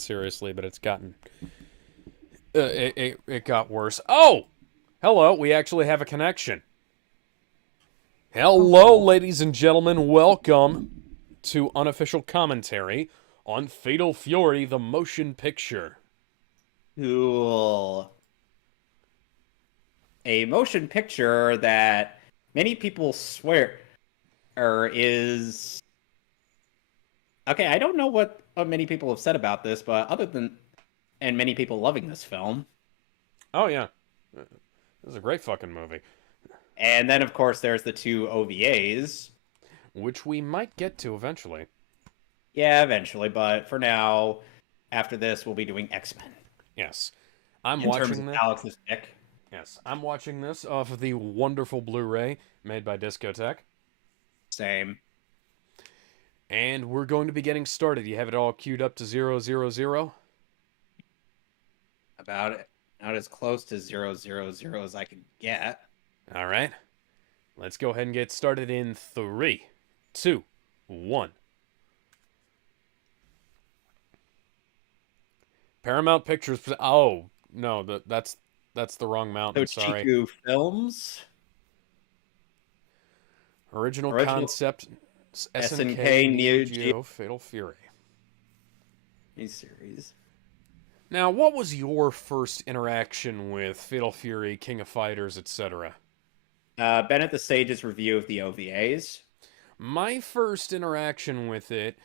seriously, but it's gotten it got worse. Oh, hello. We actually have a connection. Oh, Hello, cool. ladies and gentlemen. Welcome to Unofficial Commentary on Fatal Fury, the motion picture. Cool. A motion picture that many people swear is okay. I don't know what many people have said about this, but other than and many people loving this film, Oh yeah, this is a great fucking movie, and then of course there's the two OVAs. which we might get to eventually. Yeah, eventually, but for now, after this, we'll be doing X-Men Yes, I'm in terms of watching this. Alex's pick. Yes, I'm watching this off of the wonderful Blu-ray made by Discotech, Same. and we're going to be getting started. You have it all queued up to 000. About it. Not as close to 000 as I could get. All right, let's go ahead and get started in 3, 2, 1. Paramount Pictures. Oh no, that's the wrong mountain. Sorry. Tochiku Films. Original Original concept. SNK SNK Neo Neo Geo Geo Fatal Fury. series. Now, what was your first interaction with Fatal Fury, King of Fighters, etc.? Bennett the Sage's review of the OVAs. My first interaction with it,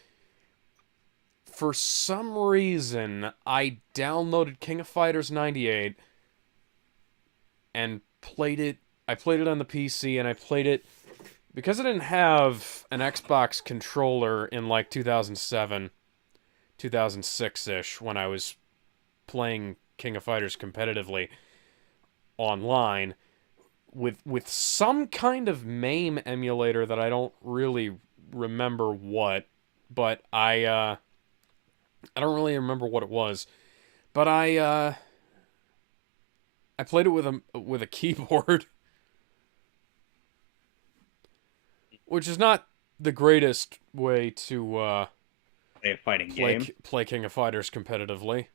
for some reason, I downloaded King of Fighters 98 and played it. I played it on the PC, and I played it because I didn't have an Xbox controller in like 2007, 2006-ish, when I was playing King of Fighters competitively online with some kind of MAME emulator that I don't really remember what, but I don't really remember what it was, but I played it with a keyboard, which is not the greatest way to A fighting game. play King of Fighters competitively.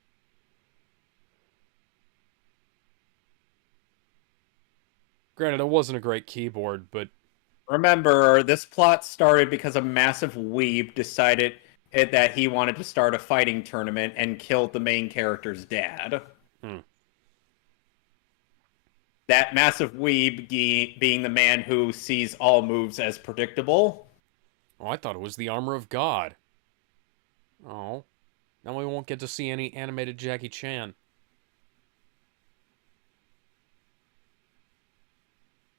Granted, it wasn't a great keyboard, but Remember, this plot started because a massive weeb decided that he wanted to start a fighting tournament and killed the main character's dad. hmm. That massive weeb being the man who sees all moves as predictable. Oh, I thought it was the Armor of God. Oh, now we won't get to see any animated Jackie Chan.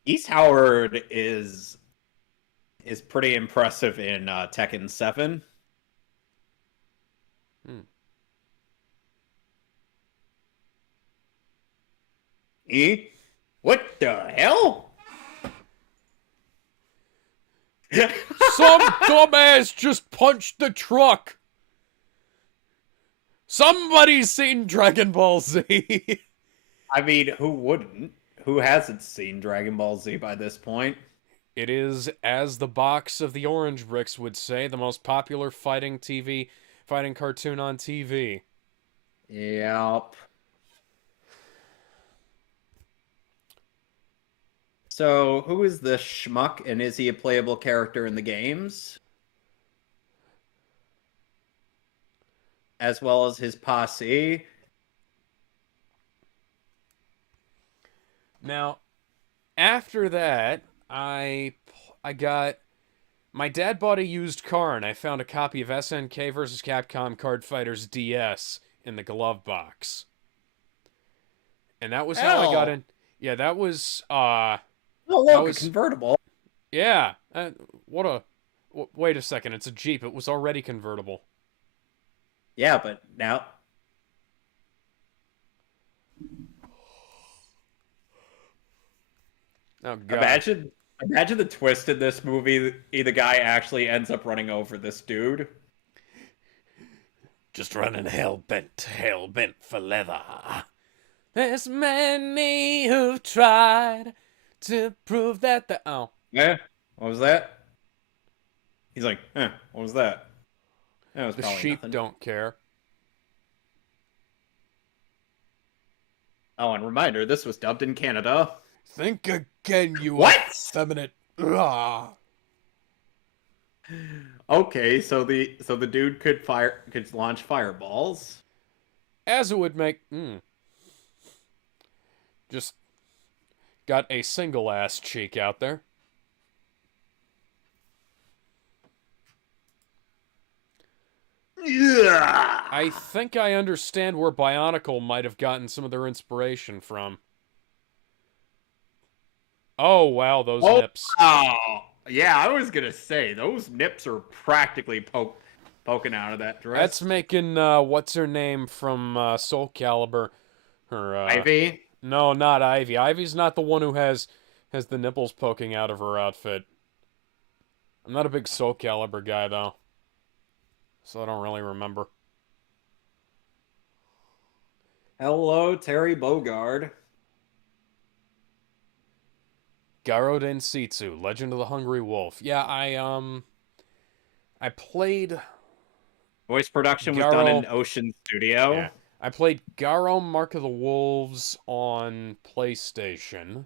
Geese Howard is pretty impressive in Tekken 7. Hmm. What the hell? Some dumbass just punched the truck. Somebody's seen Dragon Ball Z. I mean, who wouldn't? Who hasn't seen Dragon Ball Z by this point? It is, as the box of the Orange Bricks would say, the most popular fighting cartoon on TV. Yep. So, who is this schmuck, and is he a playable character in the games? As well as his posse? Now, after that, I got my dad bought a used car, and I found a copy of SNK vs. Capcom Card Fighters DS in the glove box. And that was how I got Hell. in. Yeah, that was Oh, that look, a was convertible. yeah. What a wait a second, it's a Jeep. It was already convertible. Yeah, but now. Oh god. Imagine the twist in this movie. The guy actually ends up running over this dude. Just running hell bent for leather. There's many who've tried to prove that the Yeah. What was that? He's like, what was that? That was the probably sheep nothing. don't care. Oh, and reminder, this was dubbed in Canada. Think again, you What? effeminate. Ah. Okay, so the dude could launch fireballs. As it would make. Just got a single ass cheek out there. Yeah. I think I understand where Bionicle might have gotten some of their inspiration from. Oh, wow, those Oh, nips. wow. Yeah, I was gonna say those nips are practically poking out of that That's dress. making, what's her name from Soul Calibur? Her, Ivy. no, not Ivy. Ivy's not the one who has the nipples poking out of her outfit. I'm not a big Soul Calibur guy, though, so I don't really remember. Hello, Terry Bogard. Garo Densitsu, Legend of the Hungry Wolf. Yeah, I played Voice production was done in Garo. Ocean Studio. Yeah, I played Garo Mark of the Wolves on PlayStation.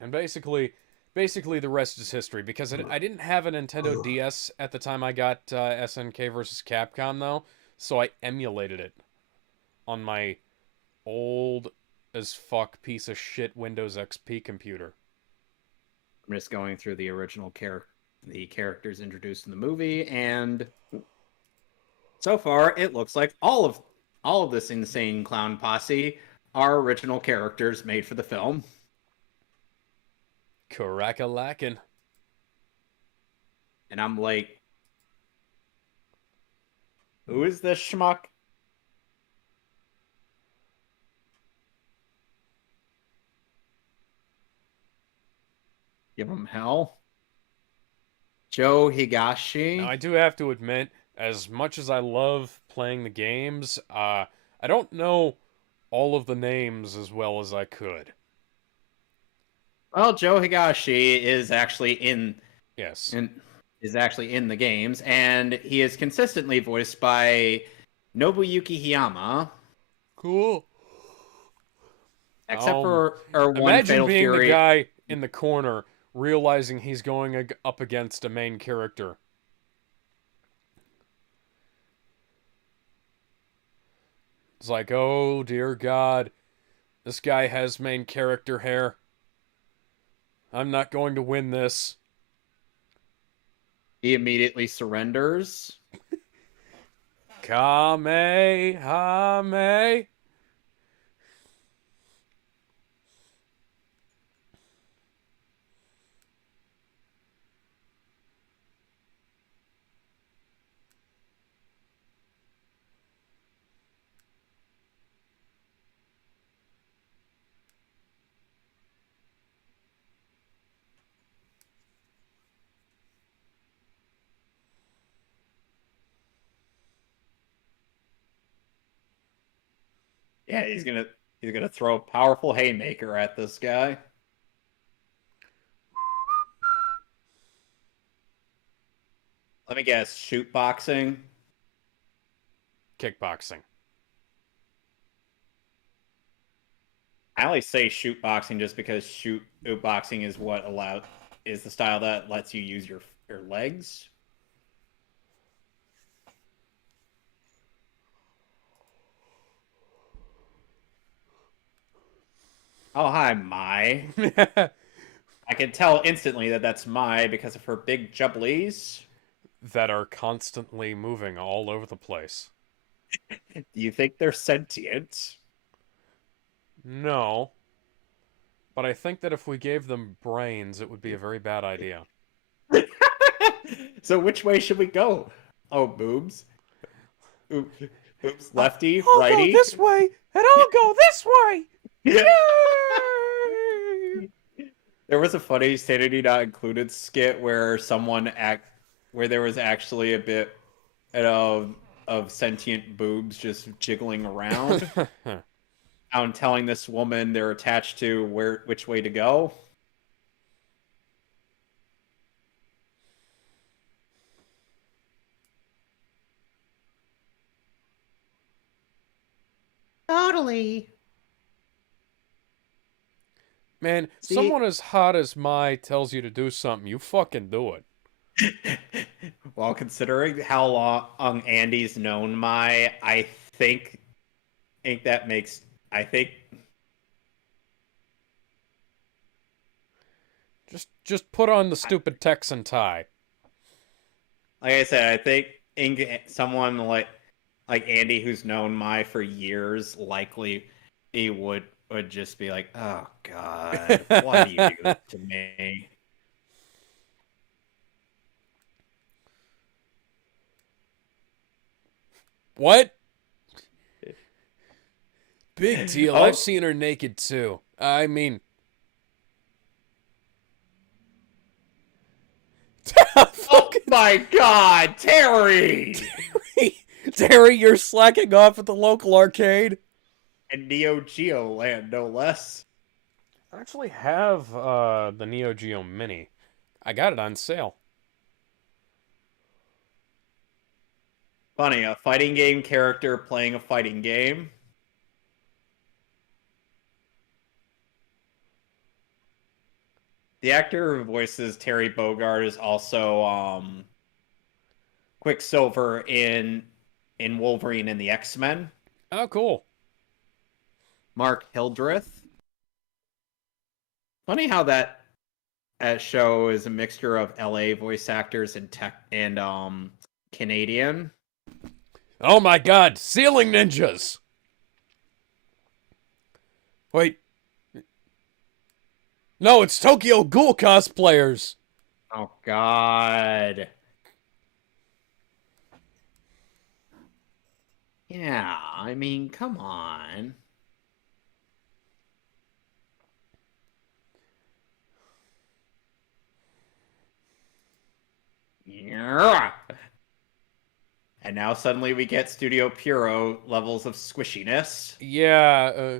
And basically the rest is history because I didn't have a Nintendo DS at the time I got SNK versus Capcom though, so I emulated it on my old as fuck piece of shit Windows XP computer. I'm just going through the the characters introduced in the movie, and so far it looks like all of this insane clown posse are original characters made for the film. Crack-a-lackin'. And I'm like, who is this schmuck? Give him hell. Joe Now Higashi. I do have to admit, as much as I love playing the games, I don't know all of the names as well as I could. Well, Joe Higashi is actually Yes. in is actually in the games, and he is consistently voiced by Nobuyuki Hiyama, Cool. except for or one Imagine Fatal being the Fury. guy in the corner realizing he's going up against a main character. It's like, oh dear God, this guy has main character hair. I'm not going to win this. He immediately surrenders. Kamehame. Yeah, he's gonna throw a powerful haymaker at this guy. Let me guess, shoot boxing. Kickboxing. I only say shoot boxing just because shoot boxing is the style that lets you use your legs. Oh hi, Mai. I can tell instantly that that's Mai because of her big jubblies. That are constantly moving all over the place. Do you think they're sentient? No. But I think that if we gave them brains, it would be a very bad idea. So which way should we go? Oh, boobs. Boobs, lefty, I'll righty. go this way, and I'll go this way. Yeah. Yay! There was a funny Sanity Not Included skit where where there was actually a bit of sentient boobs just jiggling around. I'm telling this woman they're attached to which way to go. Totally. Man, See, someone as hot as Mai tells you to do something, you fucking do it. well, considering how long Andy's known my, I think that makes. I think, Just put on the stupid Texan tie. like I said, I think someone like Andy, who's known my for years, likely he would just be like, "Oh God, why do you do this to me?" What? Big deal. I've Oh, seen her naked too. I mean, oh fucking my God, Terry! Terry, you're slacking off at the local arcade. And Neo Geo Land, no less. I actually have the Neo Geo Mini. I got it on sale. Funny, a fighting game character playing a fighting game. The actor who voices Terry Bogard is also Quicksilver in Wolverine and the X-Men. Oh, cool. Mark Hildreth. Funny how that show is a mixture of LA voice actors and tech and Canadian. Oh my god, ceiling ninjas! Wait. No, it's Tokyo Ghoul cosplayers! Oh God. Yeah, I mean, come on. Yeah. And now suddenly we get Studio Puro levels of squishiness. Yeah,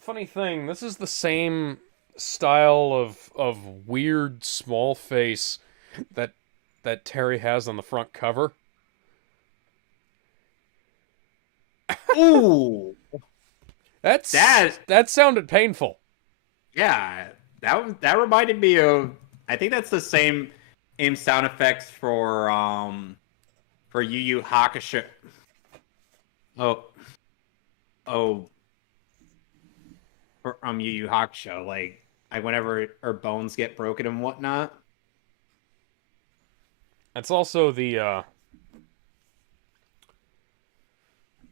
funny thing, this is the same style of weird small face that that Terry has on the front cover. Ooh, that That sounded painful. yeah, that reminded me of. I think that's the same sound effects for Yu Yu Hakusho. Oh oh, from Yu Yu Hakusho. Like whenever her bones get broken and whatnot. It's also the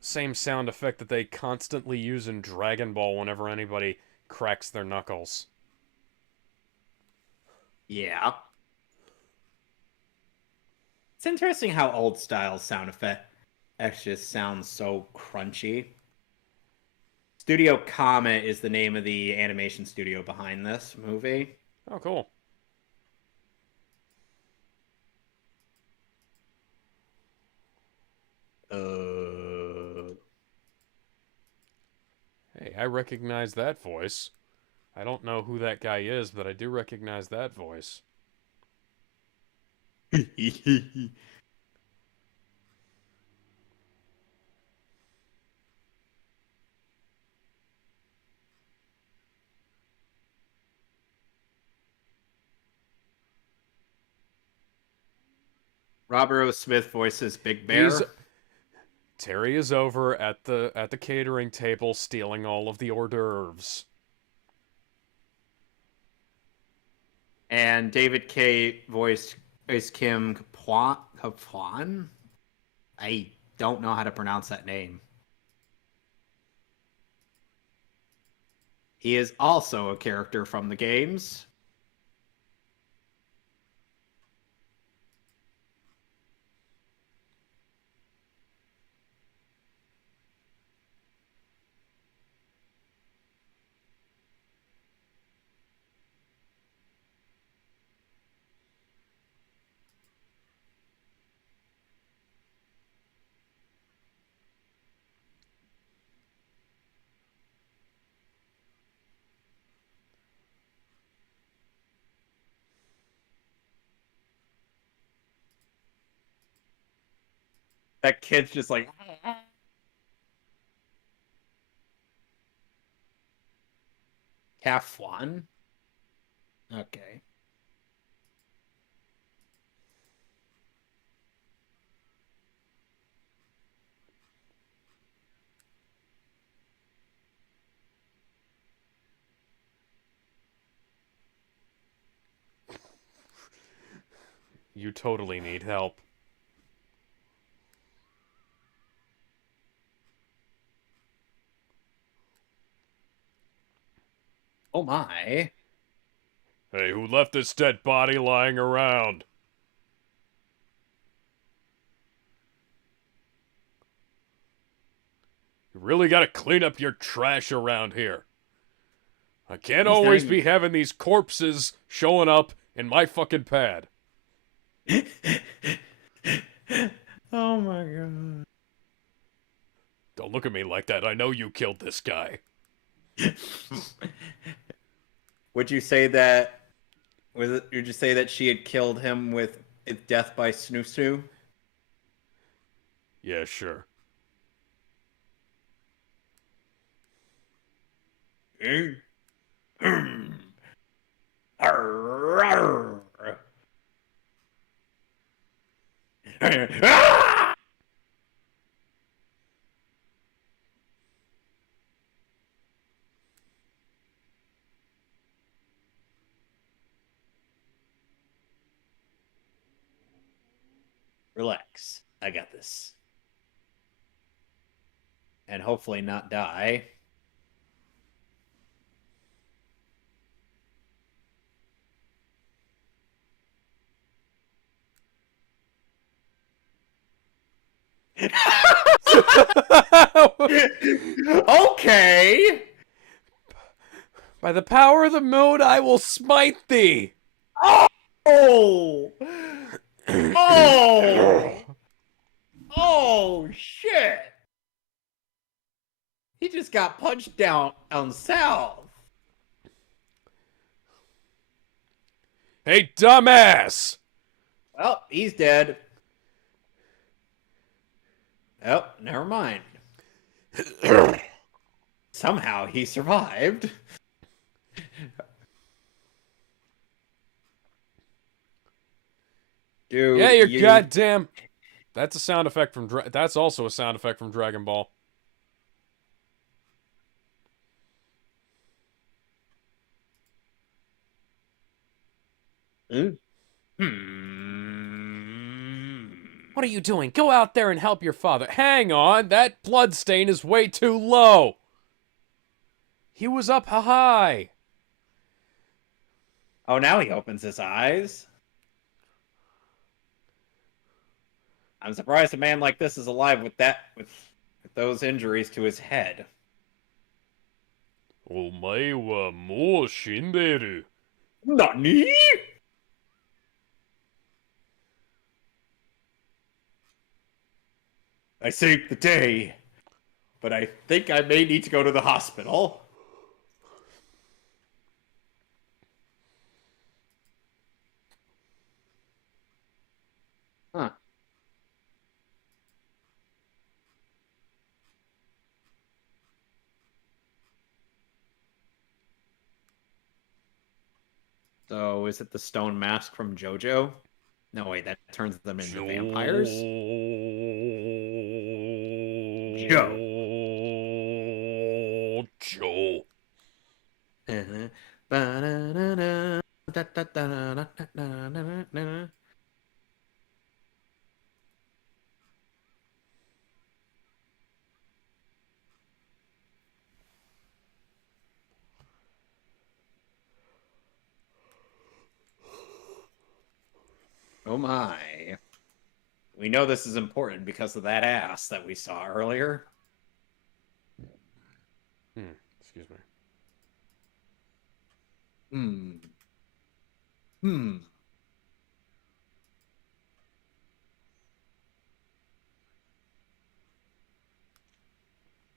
same sound effect that they constantly use in Dragon Ball whenever anybody cracks their knuckles. Yeah, it's interesting how old style sound effects just sound so crunchy. Studio Comet is the name of the animation studio behind this movie. Oh, cool. Uh, Hey, I recognize that voice. I don't know who that guy is, but I do recognize that voice. Robert O. Smith voices Big He's Bear, Terry is over at the catering table stealing all of the hors d'oeuvres. and David K. voiced is Kim Kapwan. I don't know how to pronounce that name. He is also a character from the games. That kid's just like, Calf one. Okay. You totally need help. Oh my. Hey, who left this dead body lying around? You really gotta clean up your trash around here. I can't He's not always even. be having these corpses showing up in my fucking pad. Oh my god. Don't look at me like that. I know you killed this guy. Would you say that would you say that she had killed him with death by snoo? Yeah, sure. Relax. I got this. And hopefully not die. Okay. By the power of the moon, I will smite thee! Oh. Oh. Oh shit. He just got punched down south. Hey, dumbass! Well, he's dead. Oh, never mind. Somehow he survived. Yeah, Dude, you're you. goddamn. That's a sound effect from. That's also a sound effect from Dragon Ball. Hmm. What are you doing? Go out there and help your father. Hang on, that blood stain is way too low. He was up high. Oh, now he opens his eyes. I'm surprised a man like this is alive with those injuries to his head. お前はもう死んでいる。Nani? I saved the day, but I think I may need to go to the hospital. Huh. So is it the stone mask from JoJo? No, wait, that turns them into vampires? Joe. Joe. Oh my. We know this is important because of that ass that we saw earlier. Excuse me. Hmm. Hmm.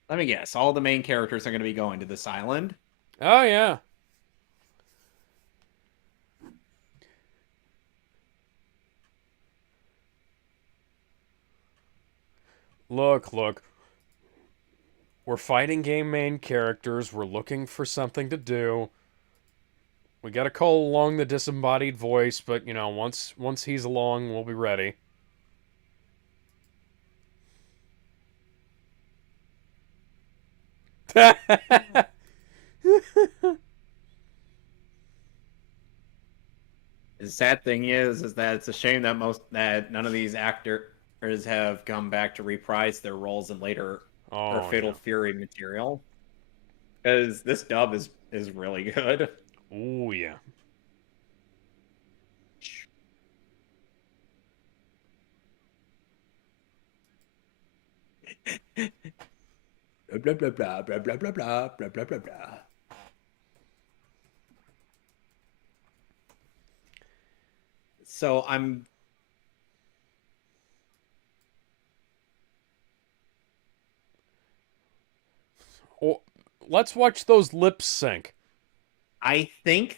Let me guess. All the main characters are going to be going to this island. Oh, yeah. Look. We're fighting game main characters. We're looking for something to do. We gotta call along the disembodied voice, but once he's along, we'll be ready. The sad thing is that it's a shame that none of these actors have come back to reprise their roles in later or Oh Fatal yeah. Fury material. Because this dub is really good. Oh yeah. Blah blah blah blah blah blah blah blah blah blah blah. So I'm Oh, let's watch those lips sync. I think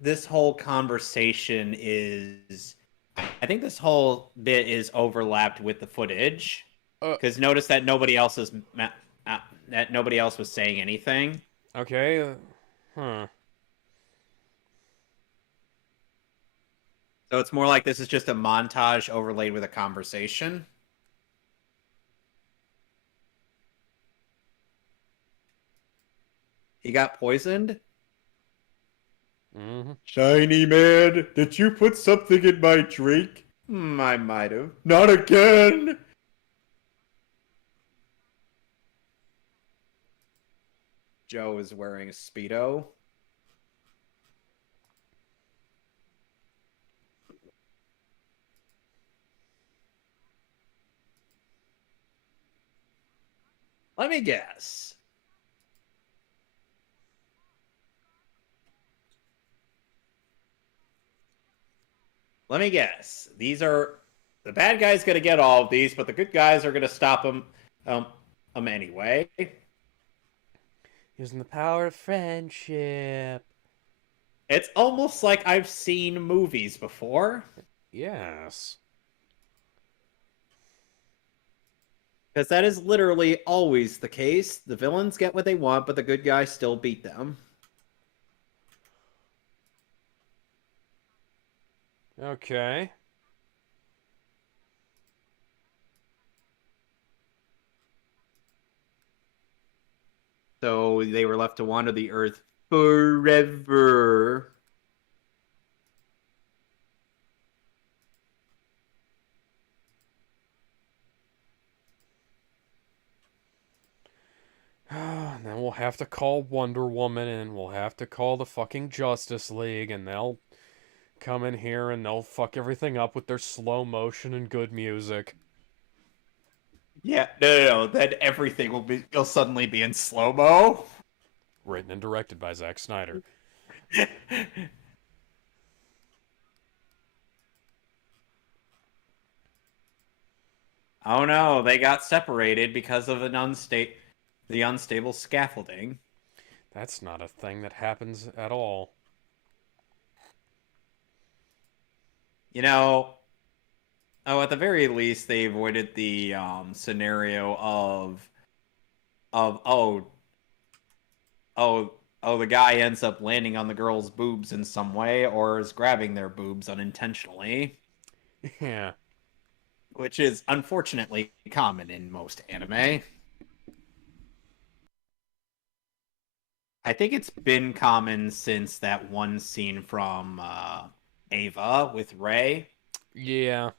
this whole conversation is I think this whole bit is overlapped with the footage Uh, because notice that that nobody else was saying anything. okay. Huh. So it's more like this is just a montage overlaid with a conversation. He got poisoned. Mm-hmm. Shiny man, did you put something in my drink? I might have. Not again! Joe is wearing a Speedo. Let me guess. Let me guess. These are the bad guy's gonna get all of these, but the good guys are gonna stop um, anyway. Using the power of friendship. It's almost like I've seen movies before. Yes. Because that is literally always the case. The villains get what they want, but the good guys still beat them. Okay. So they were left to wander the earth forever. And then we'll have to call Wonder Woman and we'll have to call the fucking Justice League and they'll come in here and they'll fuck everything up with their slow motion and good music. Yeah, no. Then everything will suddenly be in slow mo. Written and directed by Zack Snyder. Oh no, they got separated because of the unstable scaffolding. That's not a thing that happens at all. You know, at the very least, they avoided the scenario of the guy ends up landing on the girl's boobs in some way or is grabbing their boobs unintentionally, Yeah. which is unfortunately common in most anime. I think it's been common since that one scene from Ava with Ray. Yeah.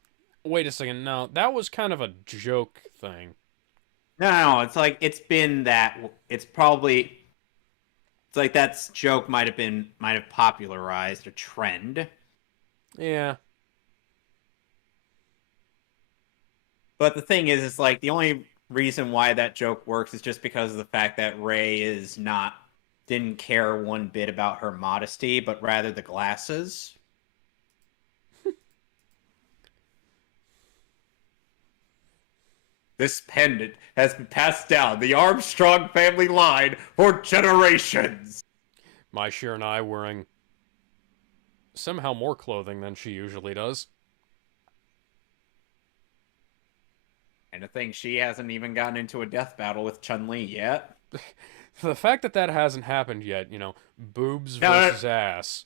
Wait a second. No, that was kind of a joke thing. No, it's like it's been that. It's like that joke might have popularized a trend. Yeah. But the thing is, it's like the only reason why that joke works is just because of the fact that Ray didn't care one bit about her modesty, but rather the glasses. This pendant has been passed down the Armstrong family line for generations. My Sheer and I wearing somehow more clothing than she usually does. And I think she hasn't even gotten into a death battle with Chun-Li yet. The fact that that hasn't happened yet, boobs No, no, versus ass.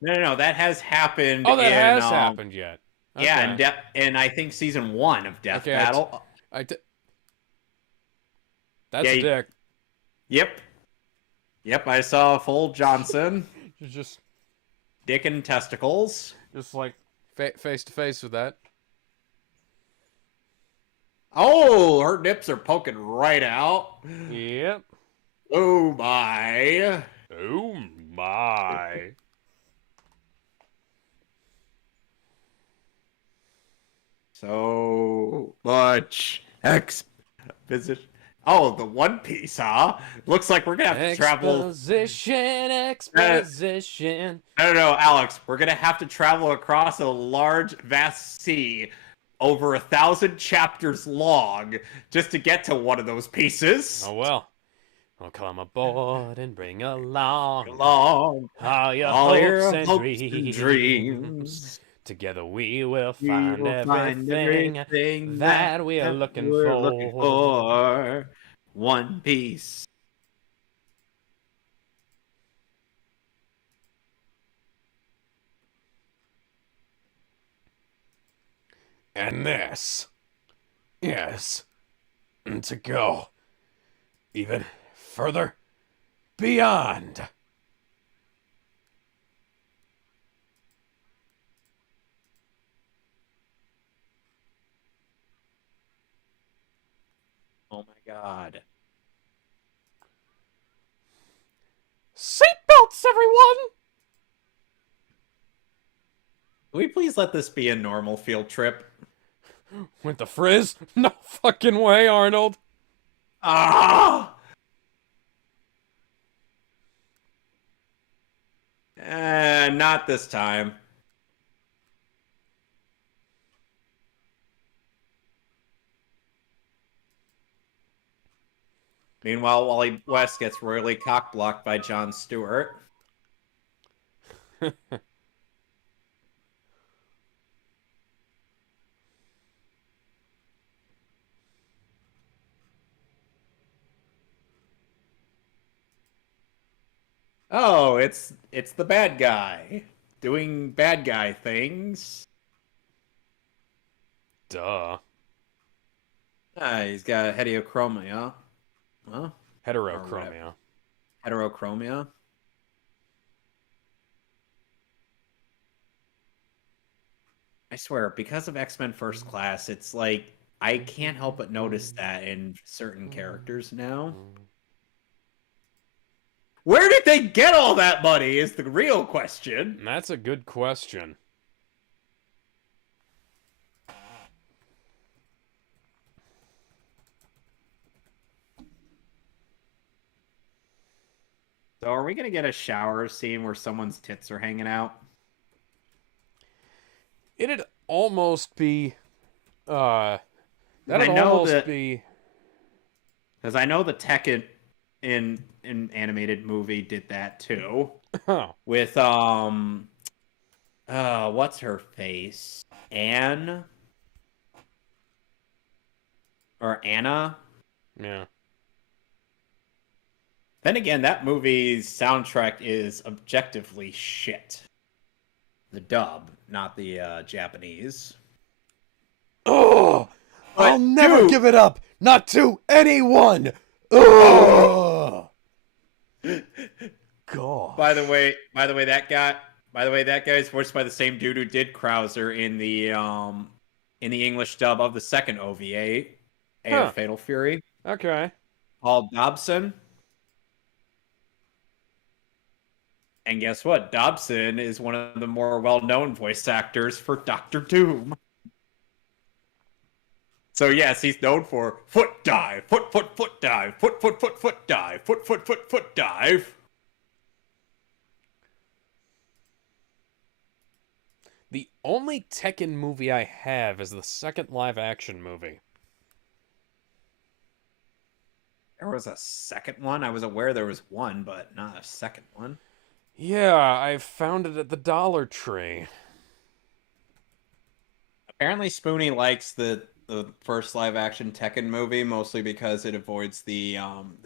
no. That has happened Oh, that in has happened yet. yeah, Okay. and I think season 1 of Death Okay, Battle. That's Yeah, a dick. yep. Yep, I saw full Johnson. just Dick and testicles. like face to face with that. Oh, her nips are poking right out. Yep. Oh my. Oh my. So much exposition. Oh, the One Piece, huh? Looks like we're gonna have to travel. Exposition. No, Alex. We're gonna have to travel across a large, vast sea, over 1,000 chapters long, just to get to one of those pieces. Oh well. Well, come aboard and bring along Along all your all hopes your and hopes and dreams. dreams. Together we will We find will find everything everything that we are looking we're for. looking for. One Piece. And this is to go even further beyond. Oh my god. Seatbelts, everyone! Can we please let this be a normal field trip? With the frizz? No fucking way, Arnold. Ah! Not this time. Meanwhile, Wally West gets royally cockblocked by Jon Stewart. Oh, it's the bad guy doing bad guy things. Duh. He's got heterochromia. Huh? Heterochromia. Heterochromia. I swear, because of X-Men First Class, it's like I can't help but notice that in certain characters now. Where did they get all that money is the real question. That's a good question. So are we going to get a shower scene where someone's tits are hanging out? It'd almost be that'd I know almost that be because I know the Tekken in animated movie did that too. oh. With what's her face? Anne or Anna? Yeah. Then again, that movie's soundtrack is objectively shit. The dub, not the Japanese. Oh, But, I'll never dude, give it up, not to anyone. Oh, God. By the way, that guy is voiced by the same dude who did Krauser in the English dub of the second OVA, of Fatal Fury. Okay. Paul Dobson. And guess what? Dobson is one of the more well-known voice actors for Doctor Doom. So yes, he's known for foot dive, foot dive, foot dive, foot dive. The only Tekken movie I have is the second live-action movie. There was a second one. I was aware there was one, but not a second one. Yeah, I found it at the Dollar Tree. Apparently, Spoonie likes the the first live action Tekken movie, mostly because it avoids the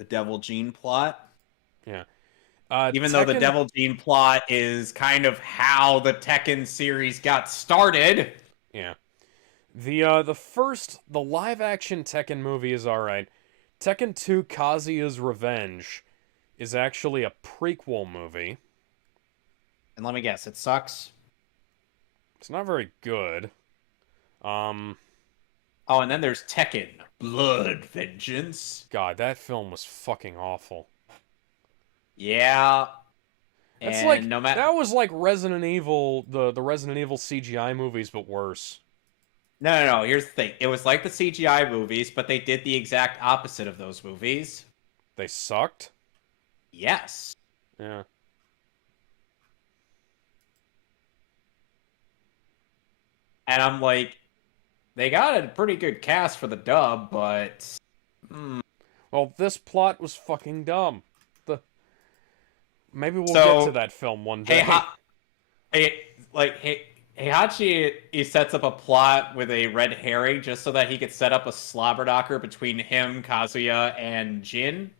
Devil Gene plot. Yeah. Even though the Tekken. Devil Gene plot is kind of how the Tekken series got started. Yeah. The live action Tekken movie is alright. Tekken 2 Kazuya's Revenge is actually a prequel movie. And let me guess, it sucks. It's not very good. Um, Oh, and then there's Tekken Blood Vengeance. God, that film was fucking awful. Yeah. That's And like no matter that was like Resident Evil, the Resident Evil CGI movies, but worse. no. Here's the thing. It was like the CGI movies, but they did the exact opposite of those movies. They sucked. Yes. Yeah. And I'm like, they got a pretty good cast for the dub, but Well, this plot was fucking dumb. Maybe we'll get to so that film one hey, day. Heihachi, he sets up a plot with a red herring just so that he could set up a slobber knocker between him, Kazuya, and Jin.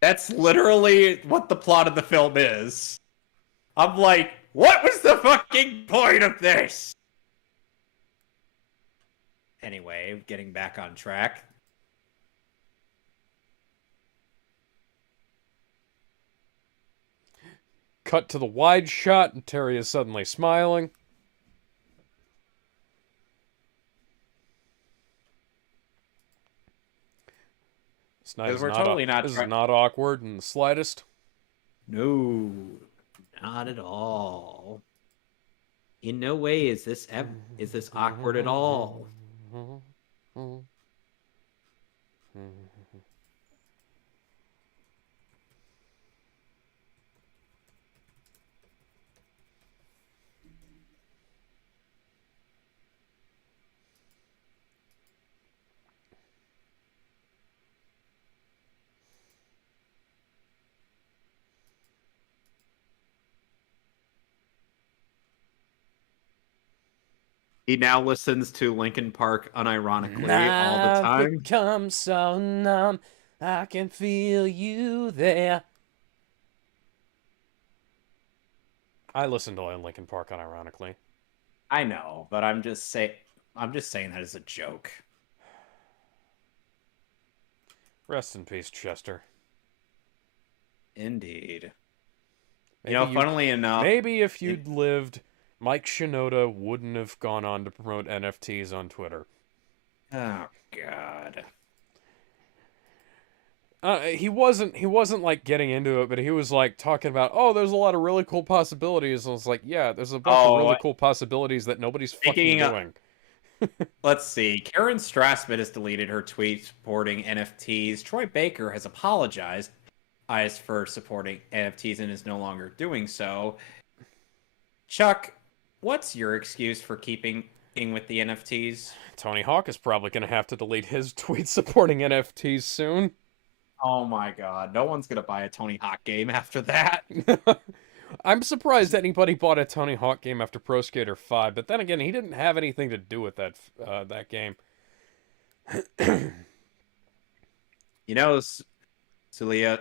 That's literally what the plot of the film is. I'm like, what was the fucking point of this? Anyway, getting back on track. Cut to the wide shot, and Terry is suddenly smiling. This night Because is we're not totally not this is trying. not awkward in the slightest. No, not at all. In no way is this awkward at all. He now listens to Linkin Park unironically all the time. I've become so numb, I can feel you there. I listen to Linkin Park unironically. I know, but I'm just saying that as a joke. Rest in peace, Chester. Indeed. Maybe Funnily enough, maybe if you'd lived, Mike Shinoda wouldn't have gone on to promote NFTs on Twitter. oh god. He wasn't like getting into it, but he was like talking about, oh, there's a lot of really cool possibilities. And I was like, yeah, there's a bunch of really cool possibilities that nobody's fucking doing. Let's see. Karen Strassman has deleted her tweet supporting NFTs. Troy Baker has apologized for supporting NFTs and is no longer doing so. Chuck, what's your excuse for keeping with the NFTs? Tony Hawk is probably going to have to delete his tweet supporting NFTs soon. Oh my god, no one's going to buy a Tony Hawk game after that. I'm surprised anybody bought a Tony Hawk game after Pro Skater 5, but then again, he didn't have anything to do with that game. Salia,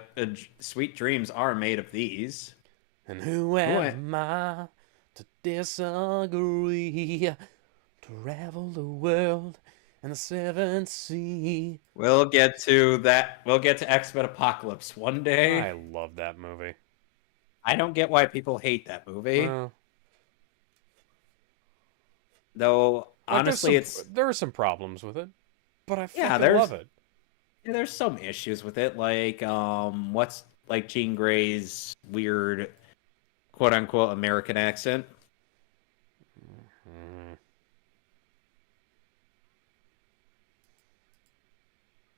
sweet dreams are made of these. And who am I to disagree? Travel the world and the seventh sea. We'll get to that. We'll get to X-Men Apocalypse one day. I love that movie. I don't get why people hate that movie. Though, honestly, there are some problems with it, but I fucking love it. Yeah, there's some issues with it, like what's like Jean Grey's weird, quote unquote, American accent.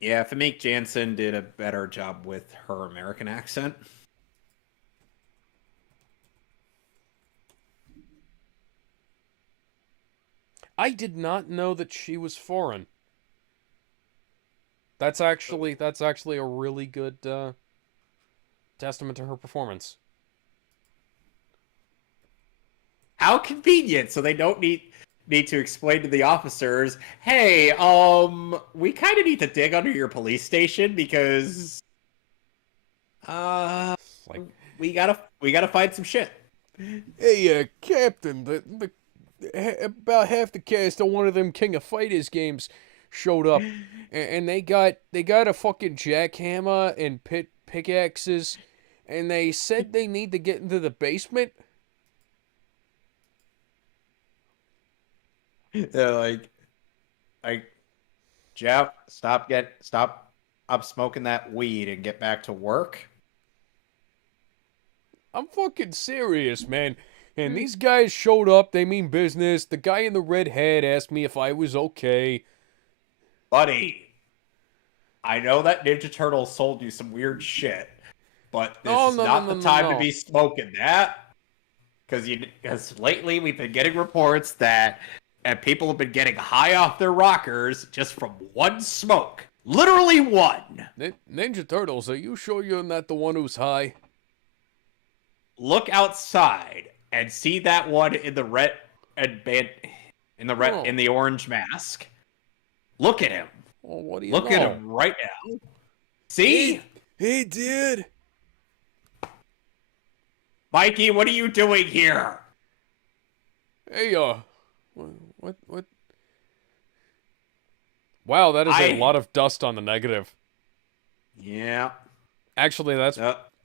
Yeah, Famke Janssen did a better job with her American accent. I did not know that she was foreign. That's actually a really good testament to her performance. How convenient! So they don't need need to explain to the officers, hey, we kind of need to dig under your police station because Like, we gotta find some shit. hey, Captain, about half the cast on one of them King of Fighters games showed up, and they got a fucking jackhammer and pickaxes, and they said they need to get into the basement. They're like Jeff, stop up smoking that weed and get back to work. I'm fucking serious, man. And these guys showed up. They mean business. The guy in the red hat asked me if I was okay. Buddy, I know that Ninja Turtle sold you some weird shit, but this Oh, is no, not no, the no, time no. to be smoking that. Because lately we've been getting reports that people have been getting high off their rockers just from one smoke. Literally one. Ninja Turtles, are you sure you're not the one who's high? Look outside and see that one in the red and in the orange mask. Look at him. Oh, what do you Look know? at him right now. See? Hey, dude. Mikey, what are you doing here? Hey, what? Wow, that is a lot of dust on the negative. Yeah. Actually,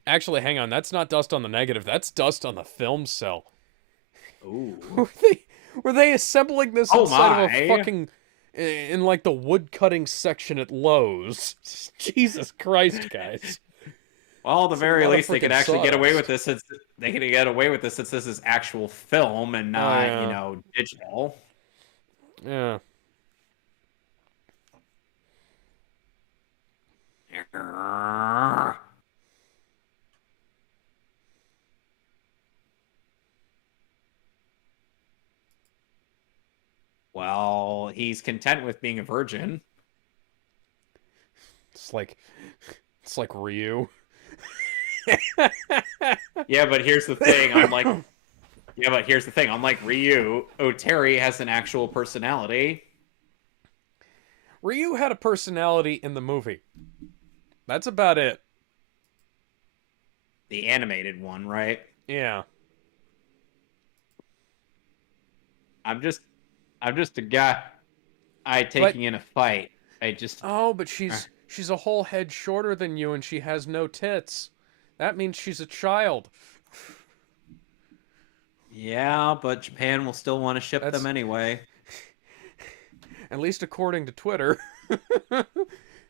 actually, hang on. That's not dust on the negative. That's dust on the film cell. Ooh. Were they assembling this Oh inside of my. a fucking in like the wood cutting section at Lowe's? Jesus Christ, guys. Well, at the very least, they freaking could actually get away with sawdust. this since this is actual film and not, yeah. digital. Yeah. Well, he's content with being a virgin. It's like Ryu. Yeah, but here's the thing. Unlike Ryu, Oteri has an actual personality. Ryu had a personality in the movie. That's about it. The animated one, right? Yeah. I'm just a guy taking in a fight. Oh, but she's a whole head shorter than you and she has no tits. That means she's a child. Yeah, but Japan will still want to ship them anyway. At least according to Twitter.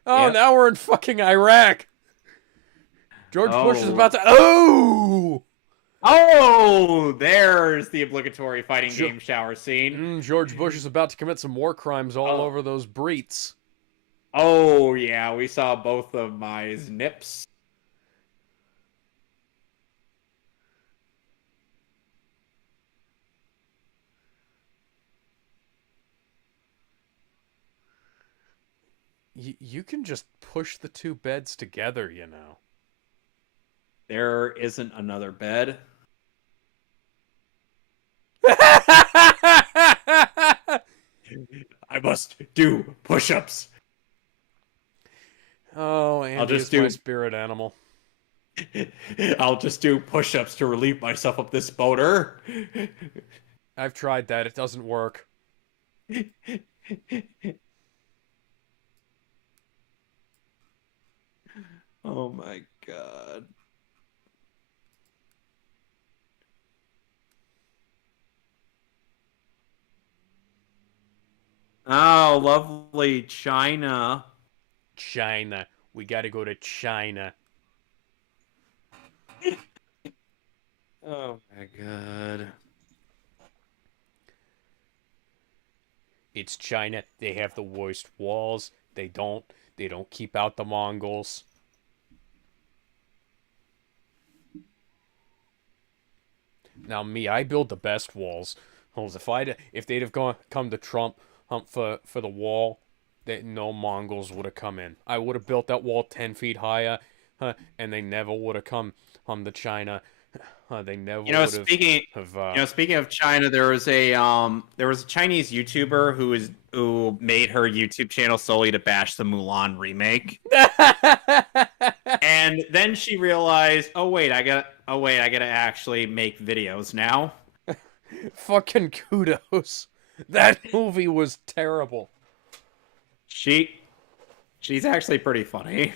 Oh, Yep. now we're in fucking Iraq. George Bush is about to... Oh! Oh, there's the obligatory fighting game shower scene. George Bush is about to commit some war crimes all over those breets. Oh, yeah, we saw both of my nips. You can just push the two beds together, you know. There isn't another bed. I must do push-ups. Oh, Andy is my spirit animal. I'll just do push-ups to relieve myself of this boner. I've tried that. It doesn't work. Oh my god. Oh, lovely China. China. We gotta go to China. Oh my god. It's China. They have the worst walls. They don't keep out the Mongols. Now me, I build the best walls. If they'd have come to Trump for the wall, that no Mongols would have come in. I would have built that wall 10 feet higher, and they never would have come to China They never You know, would have speaking have. speaking of China, there was a Chinese YouTuber who made her YouTube channel solely to bash the Mulan remake. And then she realized, oh wait, I gotta actually make videos now. Fucking kudos. That movie was terrible. She she's actually pretty funny.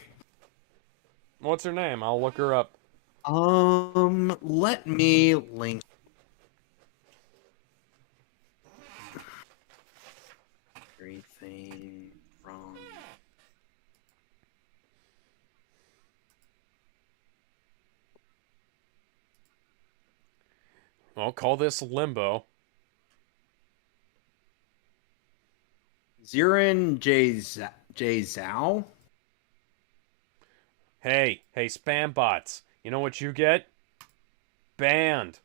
What's her name? I'll look her up. Let me link everything from. I'll call this Limbo. Zirin J Zhao. Hey, spam bots. You know what you get? Banned.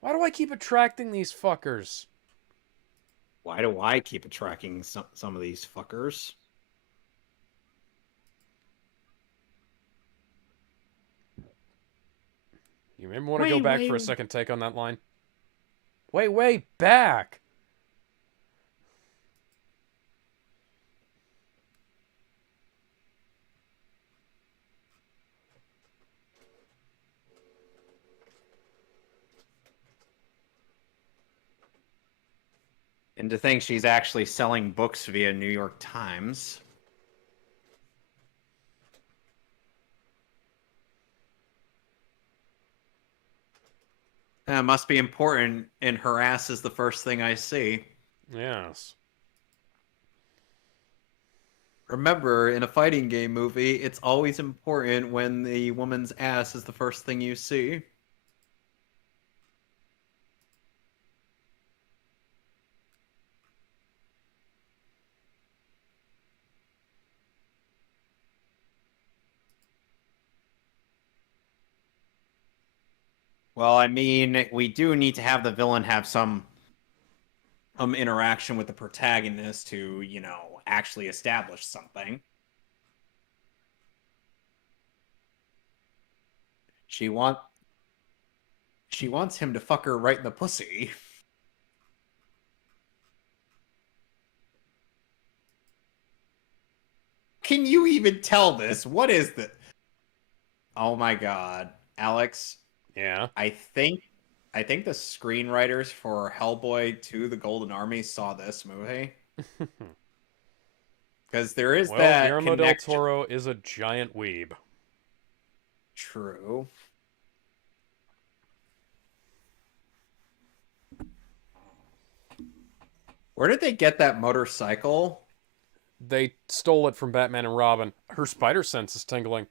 Why do I keep attracting these fuckers? Why do I keep tracking some of these fuckers? You maybe want to go back for a second take on that line? Wait, back! And to think she's actually selling books via New York Times. That must be important, and her ass is the first thing I see. Yes. Remember, in a fighting game movie, it's always important when the woman's ass is the first thing you see. Well, I mean, we do need to have the villain have some interaction with the protagonist to, actually establish something. She want she wants him to fuck her right in the pussy. Can you even tell this? What is this? Oh my god, Alex. Yeah. I think the screenwriters for Hellboy 2: The Golden Army saw this movie. Because there is Well, that Guillermo del connection. Toro is a giant weeb. True. Where did they get that motorcycle? They stole it from Batman and Robin. Her spider sense is tingling.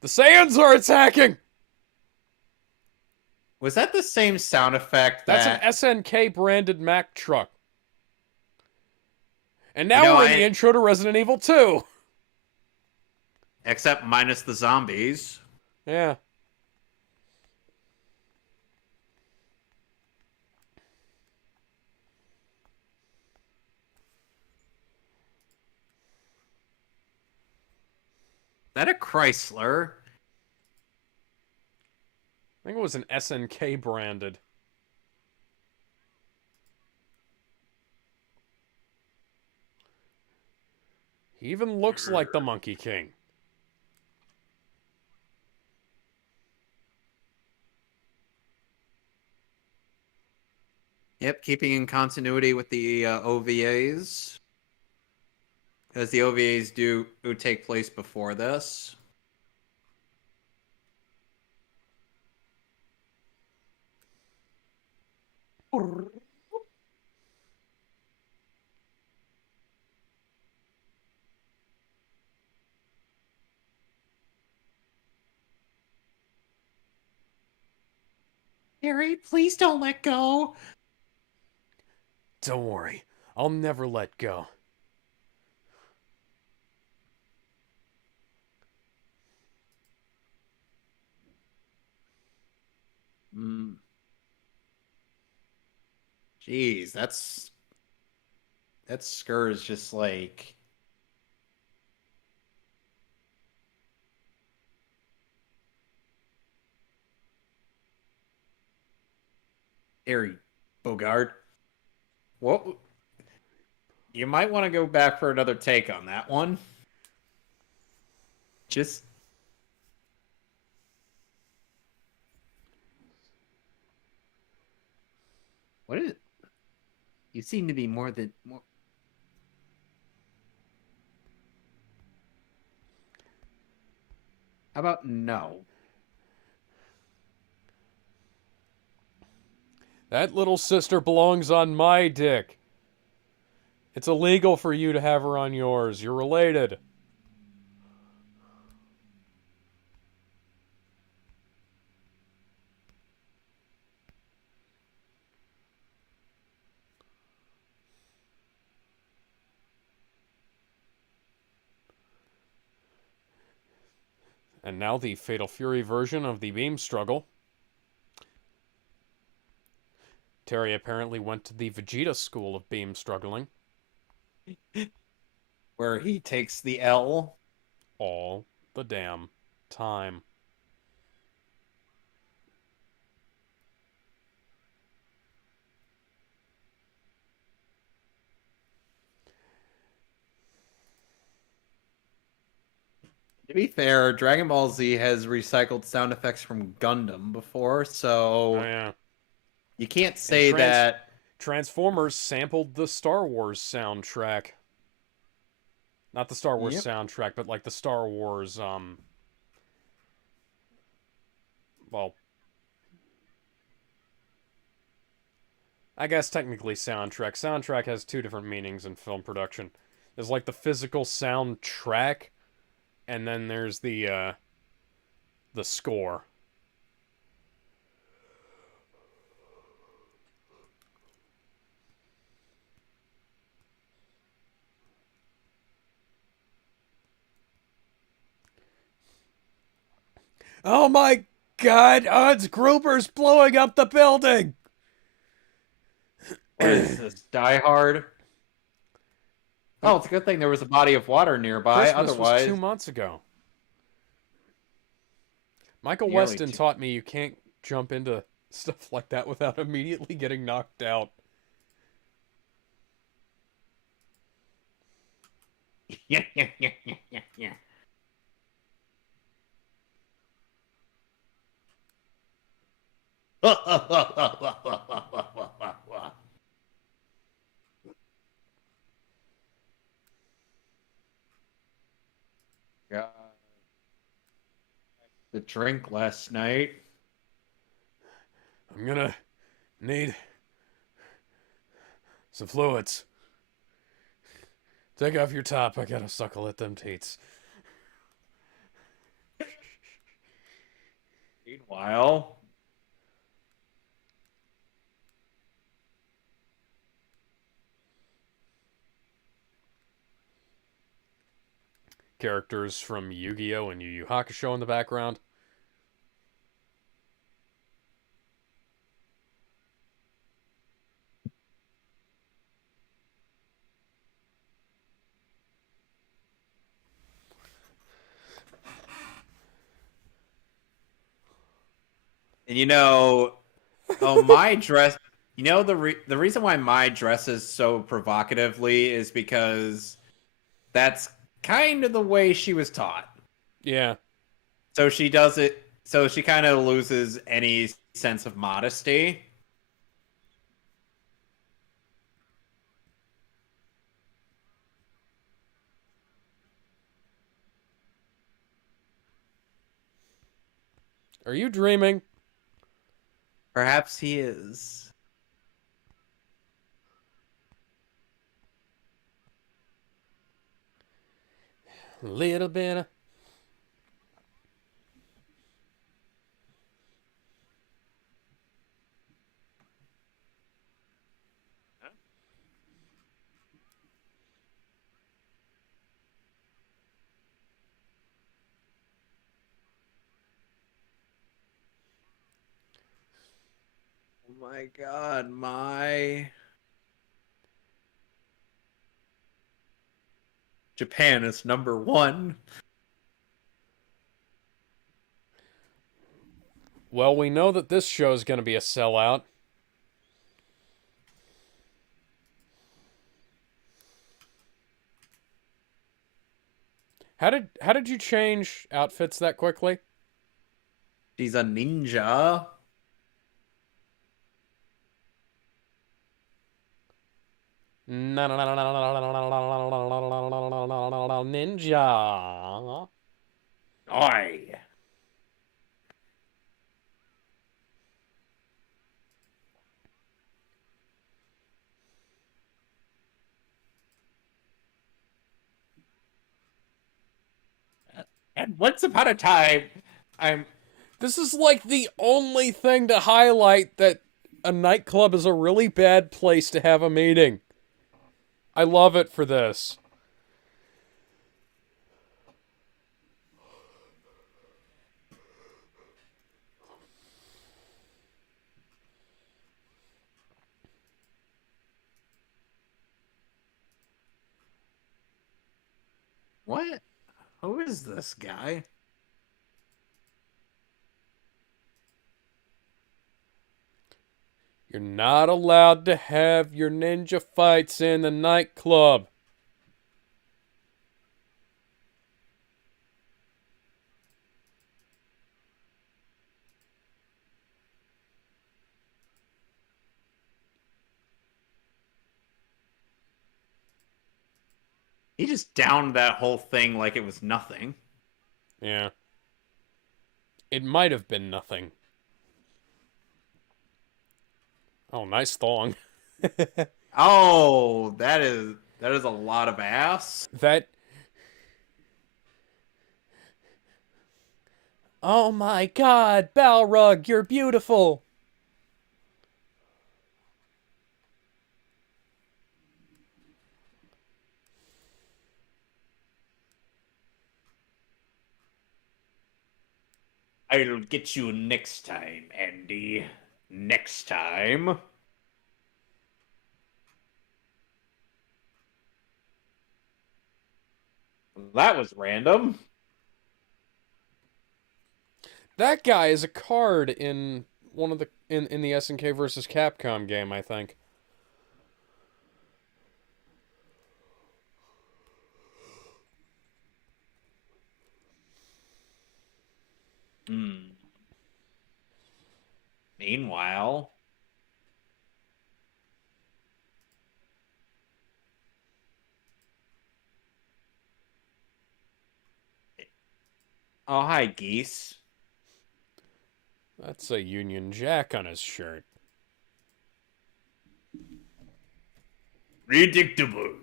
The Saiyans are attacking! Was that the same sound effect That's that... an SNK branded Mack truck. And now we're in the intro to Resident Evil 2. Except minus the zombies. Yeah. Is that a Chrysler? I think it was an SNK branded. He even looks like the Monkey King. Yep, keeping in continuity with the OVAs. Because the OVAs do take place before this. Harry, please don't let go. Don't worry, I'll never let go. Jeez, that Skur is just like... Harry Bogard. What? You might want to go back for another take on that one. Just what is it? You seem to be more than more. How about no? That little sister belongs on my dick. It's illegal for you to have her on yours. You're related. And now the Fatal Fury version of the beam struggle. Terry apparently went to the Vegeta school of beam struggling. Where he takes the L. All the damn time. To be fair, Dragon Ball Z has recycled sound effects from Gundam before, so Oh, yeah. you can't say that. Transformers sampled the Star Wars soundtrack. Not the Star Wars soundtrack, but like the Star Wars, well, I guess technically soundtrack. Soundtrack has two different meanings in film production. There's like the physical soundtrack, and then there's the score. Oh my god, it's Grouper's blowing up the building! What is this? Die Hard? Oh, it's a good thing there was a body of water nearby. Christmas Otherwise, was 2 months ago. Michael Nearly Weston two- taught me you can't jump into stuff like that without immediately getting knocked out. yeah. God. The drink last night. I'm gonna need some fluids. Take off your top, I gotta suckle at them teats. Meanwhile, Characters from Yu-Gi-Oh! And Yu Yu Hakusho in the background. and oh, my dress. The reason why my dress is so provocatively is because that's kind of the way she was taught. Yeah. So she does it. So she kind of loses any sense of modesty. Are you dreaming? Perhaps he is. Little bit of... Oh my god, my Japan is #1. Well, we know that this show is going to be a sellout. How did you change outfits that quickly? She's a ninja. Ninja. Oi. And once upon a time, I'm. This is like the only thing to highlight that a nightclub is a really bad place to have a meeting. I love it for this. What? Who is this guy? You're not allowed to have your ninja fights in the nightclub. He just downed that whole thing like it was nothing. Yeah. It might have been nothing. Oh, nice thong. Oh, that is a lot of ass. That. Oh my god, Balrog, you're beautiful. I'll get you next time, Andy. Next time. That was random. That guy is a card in one of the in the SNK versus Capcom game, I think. Hmm. Meanwhile, oh hi, Geese. That's a Union Jack on his shirt. Predictable.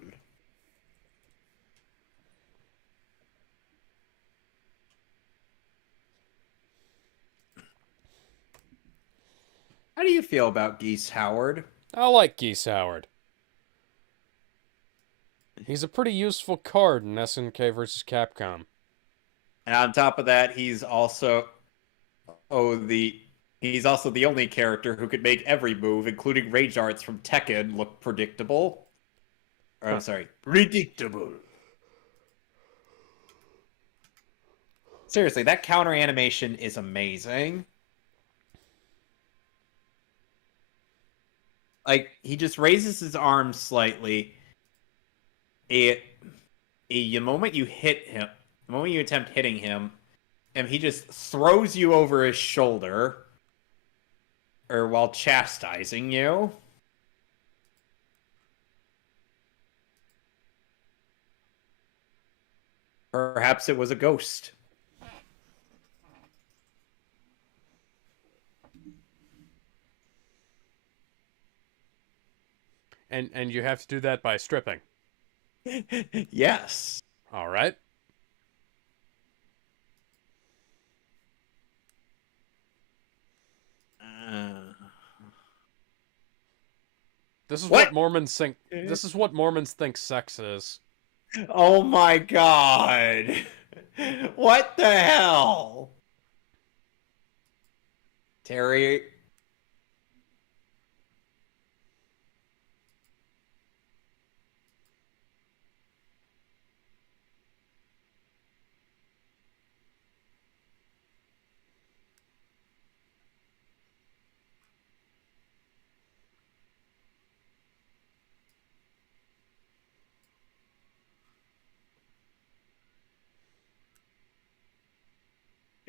How do you feel about Geese Howard? I like Geese Howard. He's a pretty useful card in SNK versus Capcom. And on top of that, oh the he's also the only character who could make every move, including rage arts from Tekken, look predictable. Or I'm sorry, predictable. Seriously, that counter animation is amazing. Like he just raises his arm slightly. It, the moment you hit him, the moment you attempt hitting him, and he just throws you over his shoulder, or while chastising you. Perhaps it was a ghost. And you have to do that by stripping. Yes. All right. Uh, This is what what? Mormons think. This is what Mormons think sex is. Oh my god. What the hell? Terry.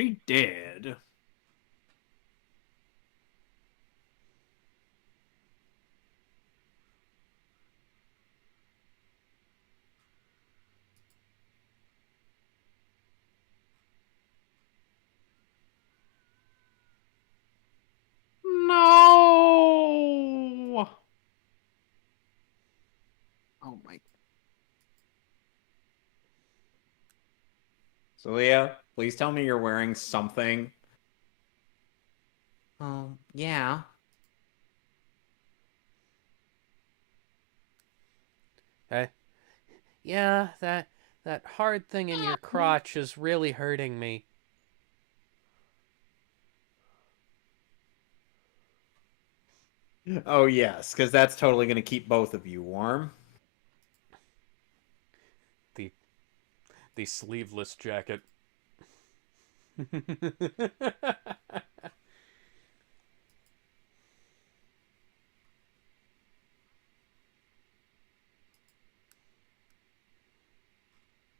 She did. No. Oh my. Salia, please tell me you're wearing something. Oh, yeah. Hey, yeah, that hard thing in your crotch is really hurting me. Oh, yes, because that's totally going to keep both of you warm. The the sleeveless jacket.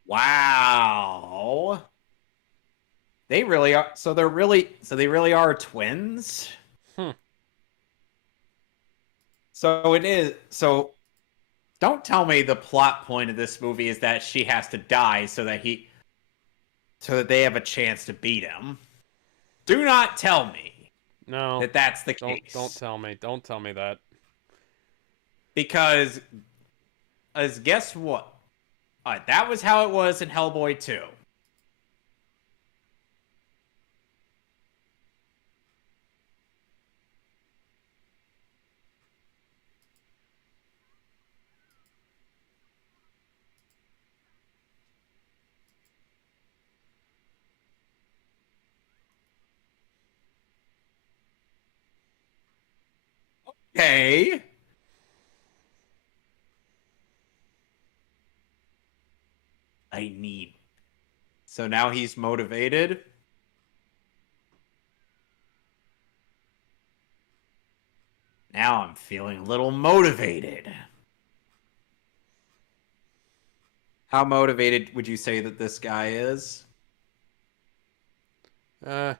Wow. They really are. So they really are twins? Hmm. So it is. So don't tell me the plot point of this movie is that she has to die so that they have a chance to beat him. Do not tell me No, that that's the don't case. tell me. Don't tell me that. Because, as guess what? That was how it was in Hellboy 2. Okay. I need. So now he's motivated. Now I'm feeling a little motivated. How motivated would you say that this guy is? Uh,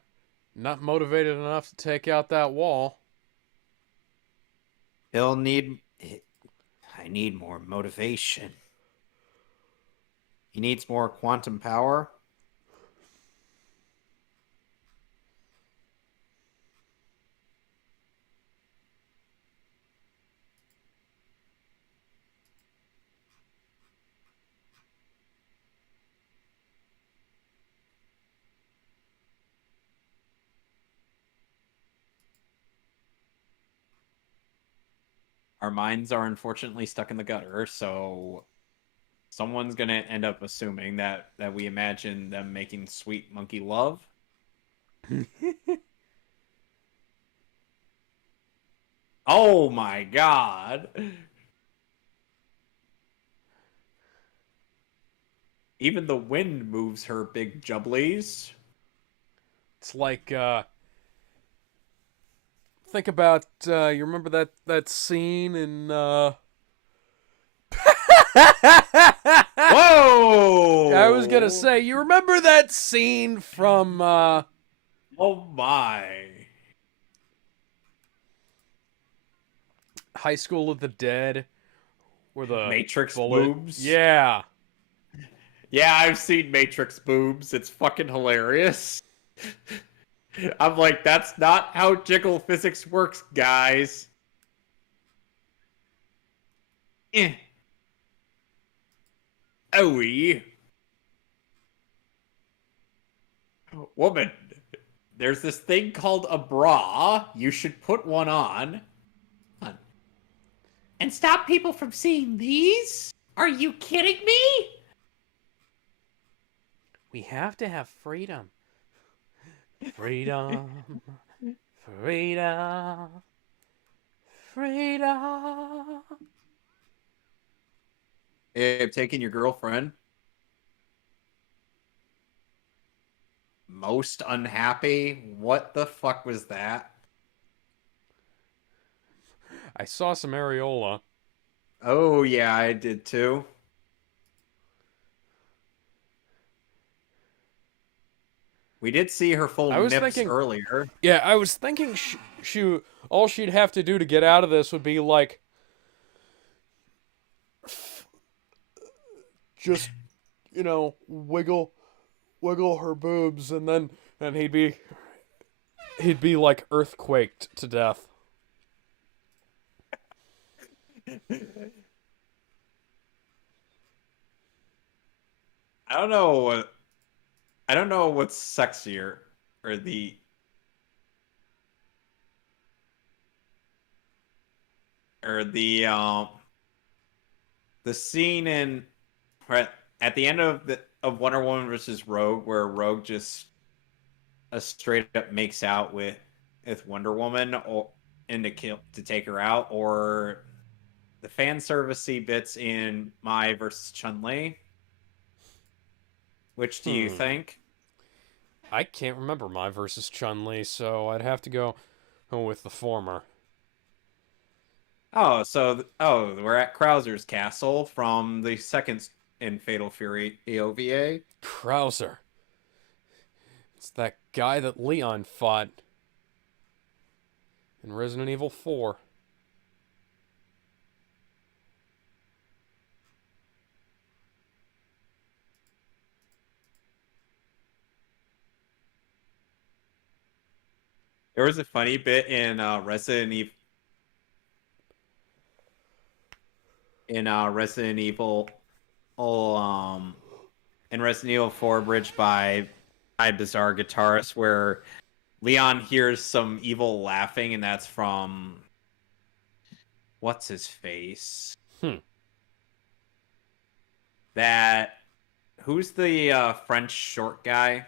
not motivated enough to take out that wall. He'll need. I need more motivation. He needs more quantum power. Our minds are unfortunately stuck in the gutter, so someone's gonna end up assuming that we imagine them making sweet monkey love. Oh my god. Even the wind moves her big jubblies. It's like think about you remember that scene in I was gonna Whoa! say, you remember that scene from Oh my. High School of the Dead, where the Matrix bullet? boobs. Yeah, Yeah, I've seen Matrix boobs. It's fucking hilarious. I'm like, that's not how jiggle physics works, guys. Eh. Owie. Woman, there's this thing called a bra. You should put one on. And stop people from seeing these? Are you kidding me? we have to have freedom, freedom, freedom, freedom. Hey, I'm taking your girlfriend. Most unhappy? What the fuck was that? I saw some areola. Oh, yeah, I did too. We did see her full I was nips thinking, earlier. yeah, I was thinking all she'd have to do to get out of this would be like just wiggle her boobs, and then he'd be like earthquaked to death. I don't know what I don't know what's sexier or the scene in right at the end of Wonder Woman versus Rogue where Rogue just straight up makes out with Wonder Woman or and to take her out, or the fan servicey bits in Mai versus Chun Li. Which do you Hmm. think? I can't remember my versus Chun Li, so I'd have to go with the former. We're at Krauser's castle from the second in Fatal Fury AOVA. Krauser. It's that guy that Leon fought in Resident Evil 4. There was a funny bit in Resident Evil, oh, in Resident Evil 4 Bridge by Bizarre Guitarist where Leon hears some evil laughing, and that's from what's his face? Hmm. That who's the French short guy?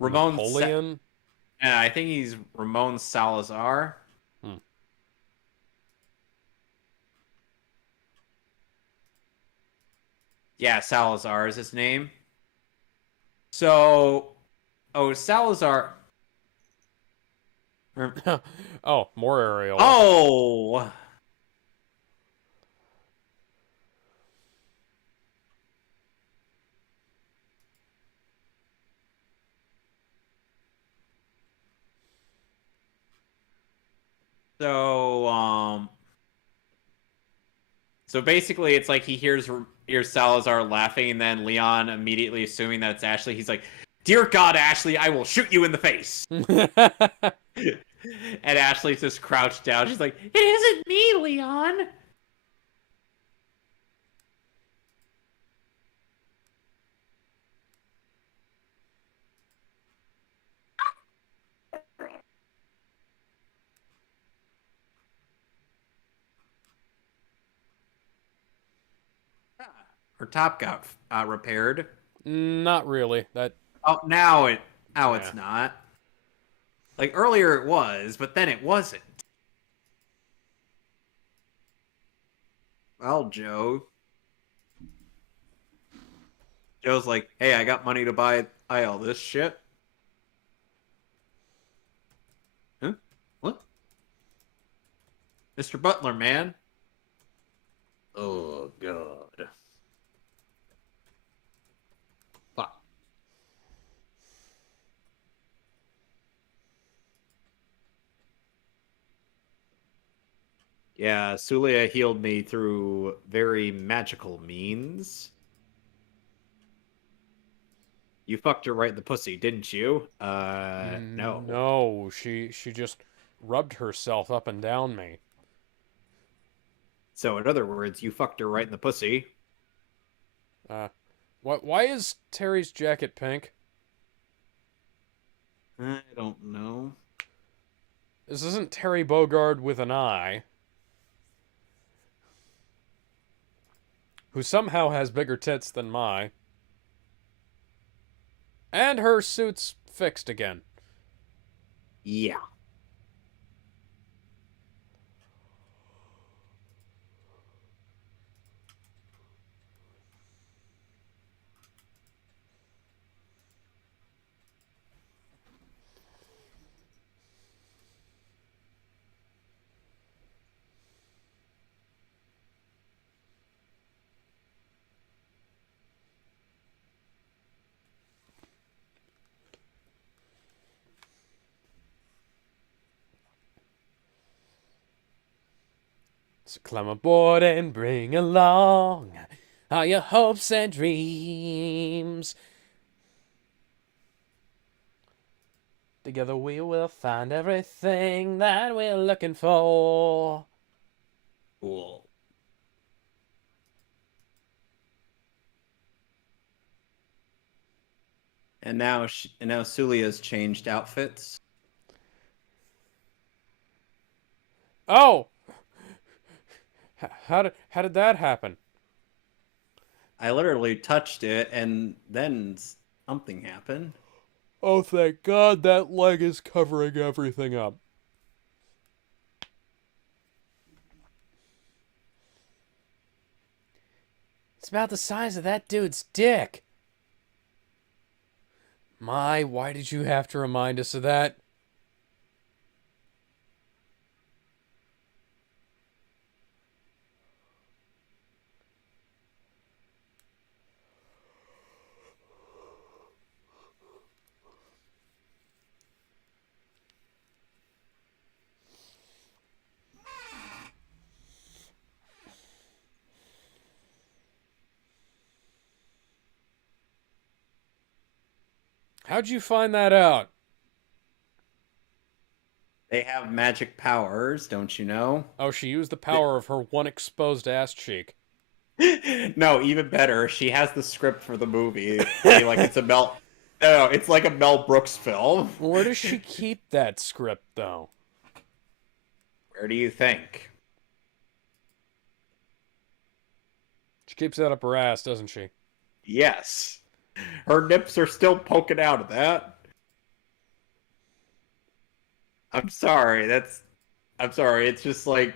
Ramon. Napoleon? I think he's Ramon Salazar. Hmm. Yeah, Salazar is his name. So, Salazar. Oh, more areola. Oh, so so basically, it's like he hears Salazar laughing, and then Leon immediately assuming that it's Ashley. He's like, "Dear God, Ashley, I will shoot you in the face." And Ashley's just crouched down. She's like, "It isn't me, Leon." Her top got repaired. Not really. That Oh, now yeah. it's not. Like earlier it was, but then it wasn't. Well, Joe's like, "Hey, I got money to buy all this shit." Huh? What? Mr. Butler, man. Oh God. Fuck. Yeah, Salia healed me through very magical means. You fucked her right in the pussy, didn't you? No. No, she just rubbed herself up and down me. So in other words, you fucked her right in the pussy. Uh, why is Terry's jacket pink? I don't know. This isn't Terry Bogard with an eye, who somehow has bigger tits than my. And her suit's fixed again. Yeah. So climb aboard and bring along all your hopes and dreams. Together we will find everything that we're looking for. Cool. And now, Salia's changed outfits. Oh, how did that happen? I literally touched it, and then something happened. Oh, thank God that leg is covering everything up. It's about the size of that dude's dick. My, why did you have to remind us of that? How'd you find that out? They have magic powers, don't you know? Oh, she used the power of her one exposed ass cheek. No, even better. She has the script for the movie. Like it's a Mel. No, it's like a Mel Brooks film. Where does she keep that script, though? Where do you think? She keeps that up her ass, doesn't she? Yes. Her nips are still poking out of that. I'm sorry. I'm sorry. It's just like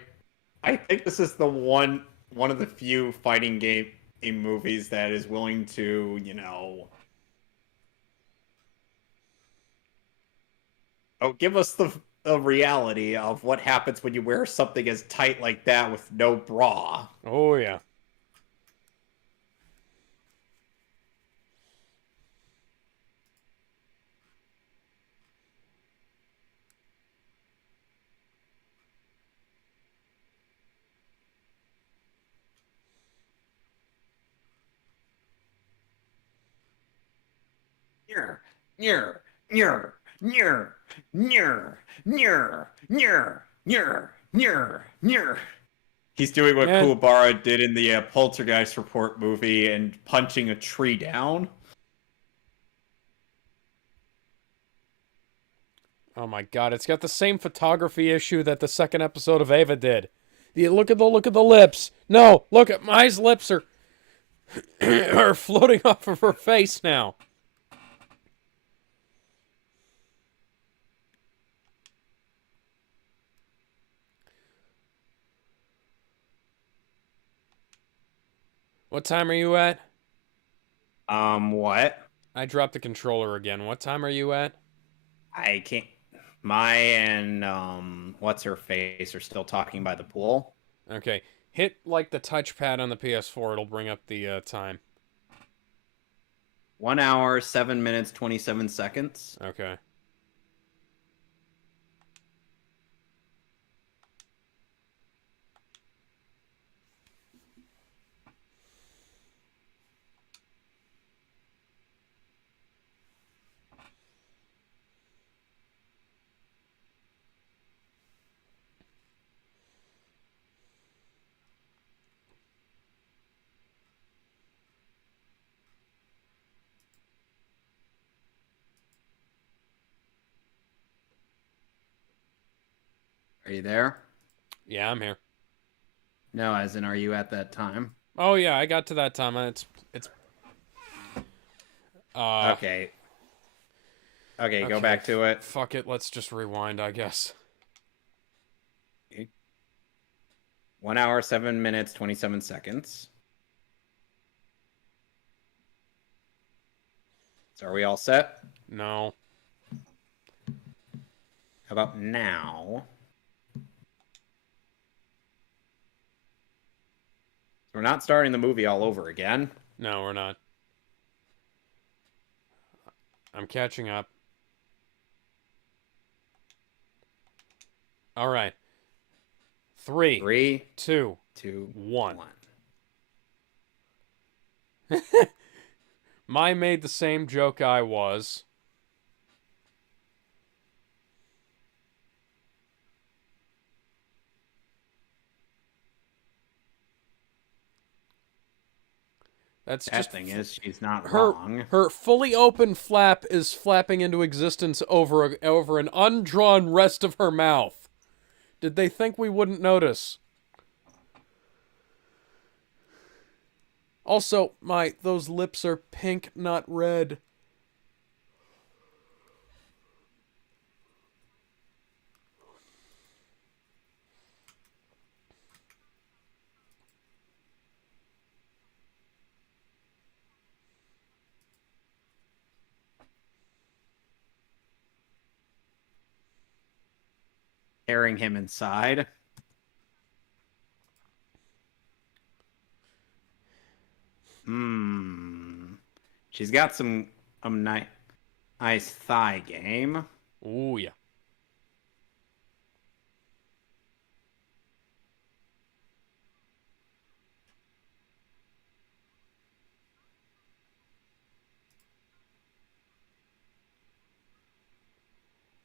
I think this is the one of the few fighting game movies that is willing to, give us the reality of what happens when you wear something as tight like that with no bra. Oh, yeah. Near, near, near, near, near, near, near, near, near, near. He's doing what Yeah. Kuwabara did in the Poltergeist Report movie and punching a tree down. Oh my God! It's got the same photography issue that the second episode of Ava did. Look at the lips. No, look at Mai's lips are are floating off of her face now. What time are you at? What? I dropped the controller again. What time are you at? I can't. Mai and what's her face are still talking by the pool. Okay. Hit like the touchpad on the PS4. It'll bring up the time. 1 hour, 7 minutes, 27 seconds. Okay. Are you there? Yeah, I'm here. No, as in, are you at that time? Oh yeah, I got to that time. It's Okay. Okay, go back to it. Fuck it. Let's just rewind, I guess. 1 hour, 7 minutes, 27 seconds. So are we all set? No. How about now? We're not starting the movie all over again. No, we're not. I'm catching up. All right. Three, Three, two, two, one. one. Mai made the same joke I was. That's That just thing is, she's not her. wrong. Her fully open flap is flapping into existence over an undrawn rest of her mouth. Did they think we wouldn't notice? Also, those lips are pink, not red. Carrying him inside. She's got some nice thigh game. Ooh, yeah.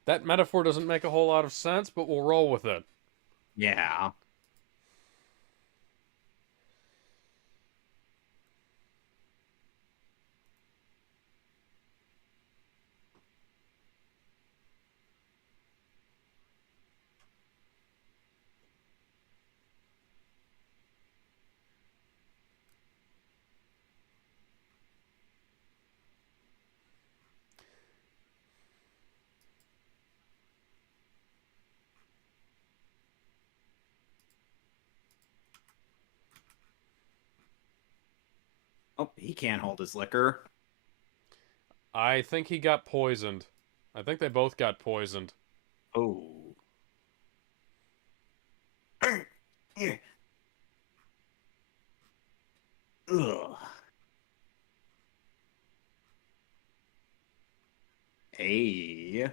That metaphor doesn't make a whole lot of sense, but we'll roll with it. Yeah. Oh, he can't hold his liquor. I think he got poisoned. I think they both got poisoned. Oh. Ugh. Hey.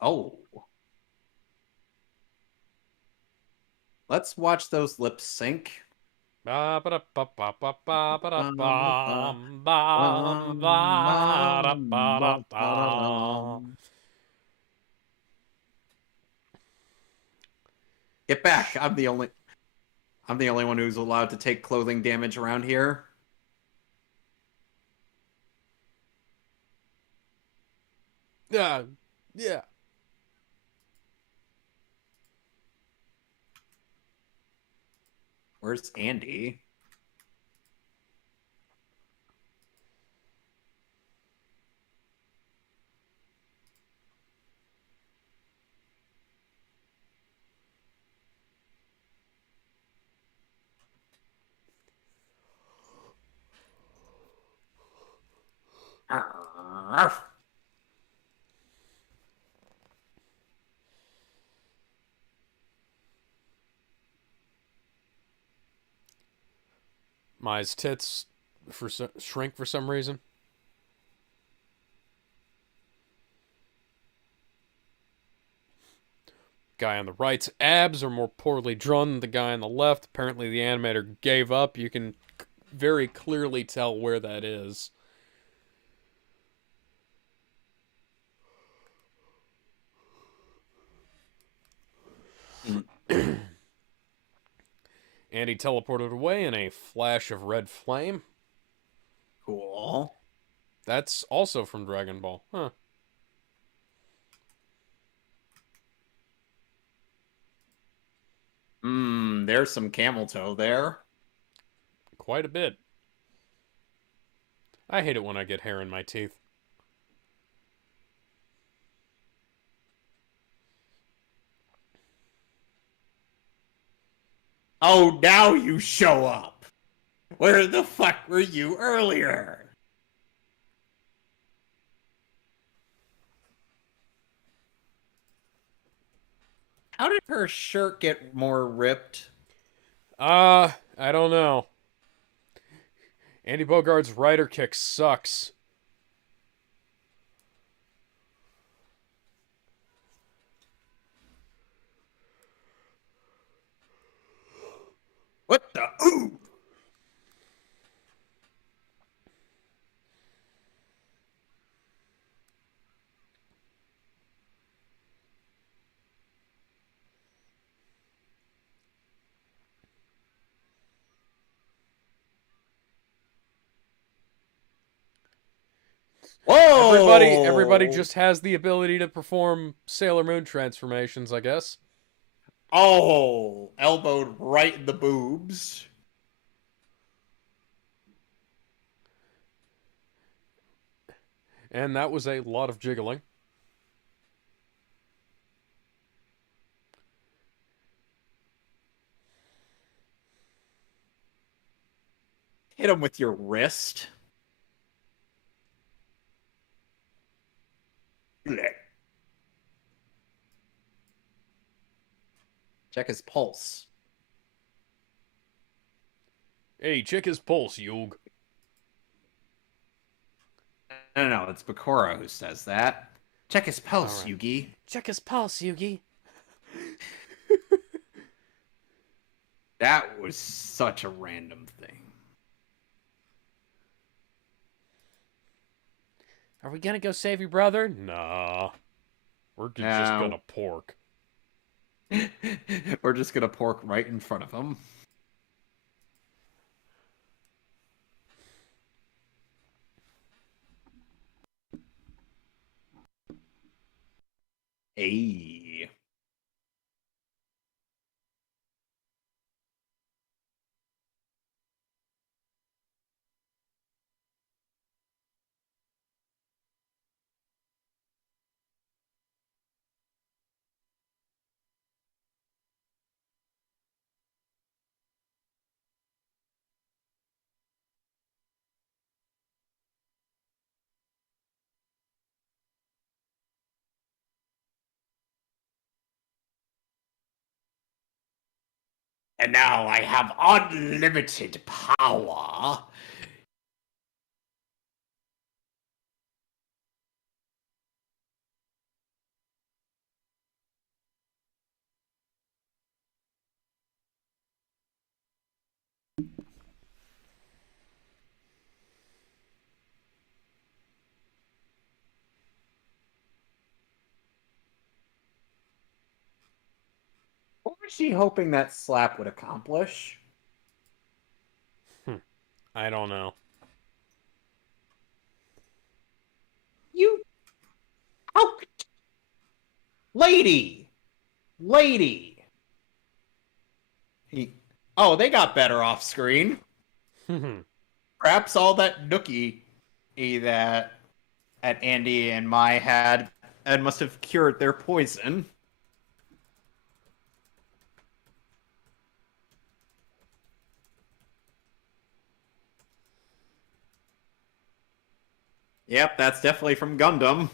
Oh. Let's watch those lips sync. Ba ba da ba ba ba ba ba da Ba-da-ba, bam bam bum, ba da ba bum, da da. ba-da-dum. Get back. I'm the only one who's allowed to take clothing damage around here. Yeah, yeah. Where's Andy? Arf. Mai's tits shrink for some reason. Guy on the right's abs are more poorly drawn than the guy on the left. Apparently, the animator gave up. You can very clearly tell where that is. Andy teleported away in a flash of red flame. Cool. That's also from Dragon Ball. Huh. There's some camel toe there. Quite a bit. I hate it when I get hair in my teeth. Oh, now you show up. Where the fuck were you earlier? How did her shirt get more ripped? I don't know. Andy Bogart's rider kick sucks. Everybody Whoa! just has the ability to perform Sailor Moon transformations, I guess. Oh, elbowed right in the boobs. And that was a lot of jiggling. Hit him with your wrist. Check his pulse. Hey, check his pulse, Yug. No, it's Bakura who says that. Check his pulse, Alright. Yugi. Check his pulse, Yugi. That was such a random thing. Are we gonna go save your brother? Nah. We're just Now, gonna pork. we're just gonna pork right in front of him. Hey. And now I have unlimited power. What was she hoping that slap would accomplish? I don't know. You. Oh, lady! Lady! He. Oh, they got better off screen. Perhaps all that nookie that Andy and Mai had and must have cured their poison. Yep, that's definitely from Gundam.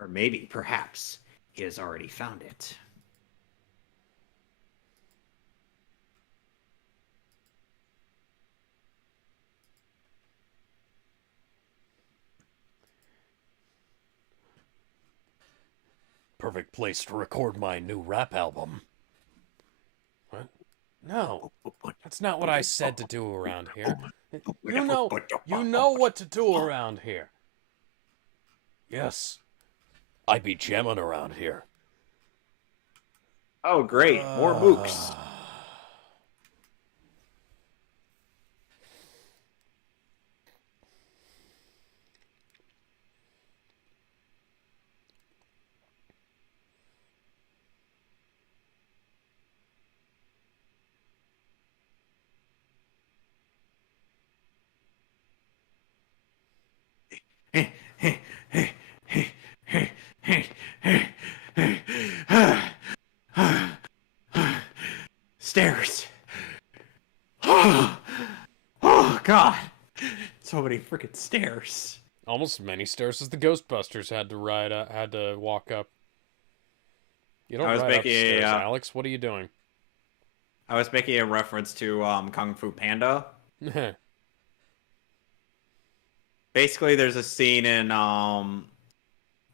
Or maybe, perhaps, he has already found it. Perfect place to record my new rap album. What? No, that's not what I said to do around here. You know what to do around here. Yes, I be jamming around here. Oh, great. More mooks. Stairs. Oh, God. So many freaking stairs. Almost as many stairs as the Ghostbusters had to walk up. You don't I was ride making upstairs, a, Alex. What are you doing? I was making a reference to Kung Fu Panda. Basically, there's a scene in